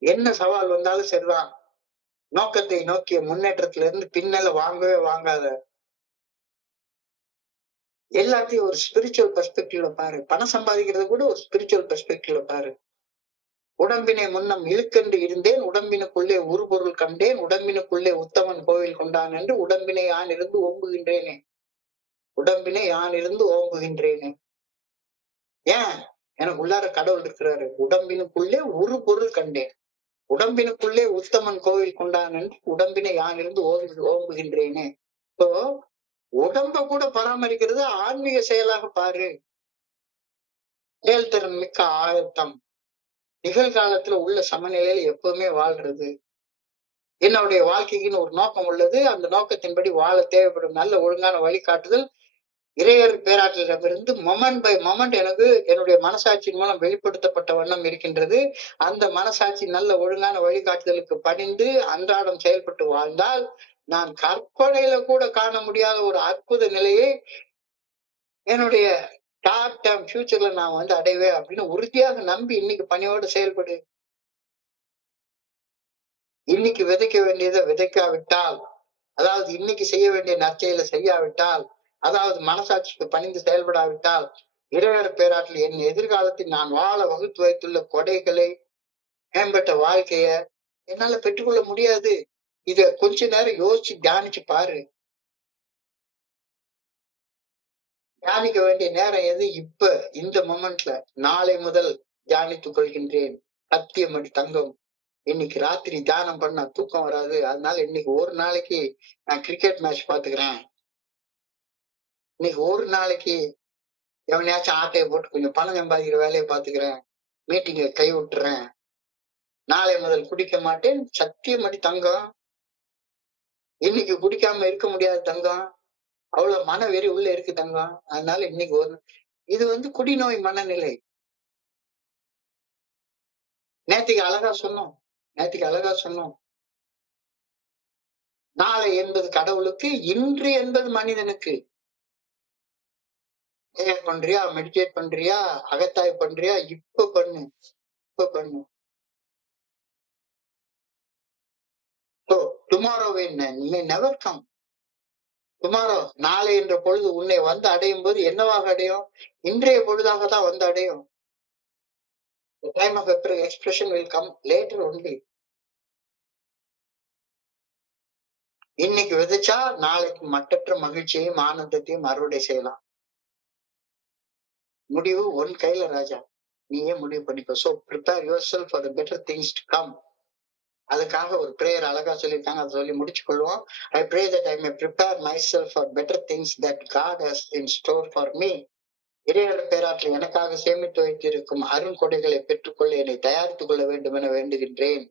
என்ன சவால் வந்தாலும் சரிதான். நோக்கத்தை நோக்கிய முன்னேற்றத்துல இருந்து பின்னல வாங்கவே வாங்காத. எல்லாத்தையும் ஒரு ஸ்பிரிச்சுவல் பெர்ஸ்பெக்டிவ்ல பாரு. பணம் சம்பாதிக்கிறது கூட ஒரு ஸ்பிரிச்சுவல் பெர்ஸ்பெக்டிவ்ல பாரு. உடம்பினை முன்னம் இழுக்கென்று இருந்தேன், உடம்பினுக்குள்ளே உருபொருள் கண்டேன், உடம்பினுக்குள்ளே உத்தமன் கோவில் கொண்டான் என்று உடம்பினை யான் இருந்து ஓம்புகின்றேனே. உடம்பினை யான் இருந்து ஓம்புகின்றேனே. ஏன்? எனக்கு உள்ளார கடவுள் இருக்கிறாரு. உடம்பினுக்குள்ளே ஒரு பொருள் கண்டேன், உடம்பினுக்குள்ளே உத்தமன் கோவில் கொண்டான் என்று உடம்பினை யான் இருந்து ஓம்புகின்றேனே. இப்போ உடம்ப கூட பராமரிக்கிறது ஆன்மீக செயலாக பாரு. செயல்திறன் மிக்க ஆயத்தம். நிகழ்காலத்துல உள்ள சமநிலையில எப்பவுமே வாழ்றது. என்னுடைய வாழ்க்கைக்குன்னு ஒரு நோக்கம் உள்ளது. அந்த நோக்கத்தின்படி வாழ தேவைப்படும் நல்ல ஒழுங்கான வழிகாட்டுதல் இறையர் பேராற்றலிடமிருந்து மொமெண்ட் பை மொமெண்ட் எனக்கு என்னுடைய மனசாட்சியின் மூலம் வெளிப்படுத்தப்பட்ட வண்ணம் இருக்கின்றது. அந்த மனசாட்சி நல்ல ஒழுங்கான வழிகாட்டுதலுக்கு பணிந்து அன்றாடம் செயல்பட்டு வாழ்ந்தால் நான் கற்பனையில கூட காண முடியாத ஒரு அற்புத நிலையை என்னுடைய ஷார்ட் டேர்ம் ஃபியூச்சர்ல நான் அடைவேன் அப்படின்னு உறுதியாக நம்பி இன்னைக்கு பணியோடு செயல்படு. இன்னைக்கு விதைக்க வேண்டியதை விதைக்காவிட்டால், அதாவது இன்னைக்கு செய்ய வேண்டிய நற்செயலை செய்யாவிட்டால், அதாவது மனசாட்சிக்கு பணிந்து செயல்படாவிட்டால், இறைவர் பேராற்றில் என் எதிர்காலத்தில் நான் வாழ வகுத்து வைத்துள்ள கொடைகளை, மேம்பட்ட வாழ்க்கைய என்னால பெற்றுக்கொள்ள முடியாது. இத கொஞ்ச நேரம் யோசிச்சு தியானிச்சு பாரு. தியானிக்க வேண்டிய நேரம் எது? இப்ப இந்த மொமெண்ட்ல. நாளை முதல் தியானித்துக் கொள்கின்றேன். சத்தியமடி தங்கம். இன்னைக்கு ராத்திரி தியானம் பண்ணா தூக்கம் வராது. அதனால இன்னைக்கு ஒரு நாளைக்கு நான் கிரிக்கெட் மேட்ச் பாத்துக்கிறேன். இன்னைக்கு ஒரு நாளைக்கு எவனையாச்சும் ஆட்டையை போட்டு கொஞ்சம் பணம் சம்பாதிக்கிற வேலையை பாத்துக்கிறேன். மீட்டிங்கை கை விட்டுறேன். நாளை முதல் குடிக்க மாட்டேன். சத்தியமடி தங்கம். இன்னைக்கு குடிக்காம இருக்க முடியாது தங்கம். அவ்வளவு மன வெறி உள்ள இருக்கு தங்கம். அதனால இன்னைக்கு இது குடிநோய் மனநிலை. நேத்திக்கு அழகா சொன்னோம். நாளை என்பது கடவுளுக்கு, இன்று என்பது மனிதனுக்கு. பண்றியா, மெடிடேட் பண்றியா, அகத்தாய் பண்றியா? இப்ப பண்ணு. Tomorrow may never come. Tomorrow, நாளை என்ற பொழுது உன்னை அடையும் போது என்னவாக அடையும்? இன்றைய பொழுதாக தான் அடையும். The time of expression will come later only. இன்னைக்கு விதைச்சா நாளைக்கு மட்டற்ற மகிழ்ச்சியையும் ஆனந்தத்தையும் அறுவடை செய்யலாம். முடிவு உன் கையில ராஜா. நீயே முடிவு பண்ணிக்கோ. So prepare yourself for the better things to come. அதுக்காக ஒரு பிரேயர் அழகா சொல்லியிருக்காங்க. அதை சொல்லி முடிச்சு கொள்வோம். I pray that I may prepare myself for better things that God has in store for me. இறைவர் பேராற்றில் எனக்காக சேமித்து வைத்திருக்கும் அருண்கொடைகளை பெற்றுக்கொள்ள என்னை தயாரித்துக் கொள்ள வேண்டும் என வேண்டுகின்றேன்.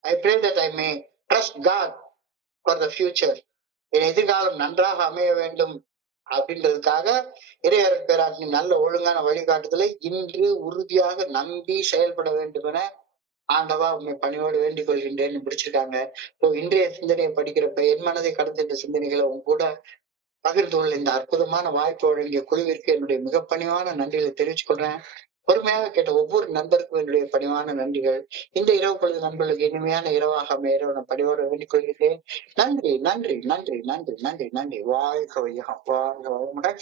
I pray that I may trust God for the future. என் எதிர்காலம் நன்றாக அமைய வேண்டும் அப்படின்றதுக்காக இறைவர் பேராற்றின் நல்ல ஒழுங்கான வழிகாட்டுதலை இன்று உறுதியாக நம்பி செயல்பட வேண்டும் என ஆண்டவா உண்மை பணியோடு வேண்டிக் கொள்கின்றேன்னு பிடிச்சிருக்காங்க. இன்றைய சிந்தனையை படிக்கிறப்ப என் மனதை கடந்த சிந்தனைகளை உங்க கூட பகிர்ந்து கொள்ள இந்த அற்புதமான வாய்ப்பு வழங்கிய குழுவிற்கு என்னுடைய மிக பணிவான நன்றிகளை தெரிவித்துக் கொள்றேன். பொறுமையாக கேட்ட ஒவ்வொரு நண்பருக்கும் என்னுடைய பணிவான நன்றிகள். இந்த இரவு பொழுது நண்பர்களுக்கு இனிமையான இரவாக அமைய நான் பணியோடு வேண்டிக் கொள்கிறேன். நன்றி நன்றி நன்றி நன்றி நன்றி நன்றி. வாழ்க வையகம், வாழ்க வளமுடன்.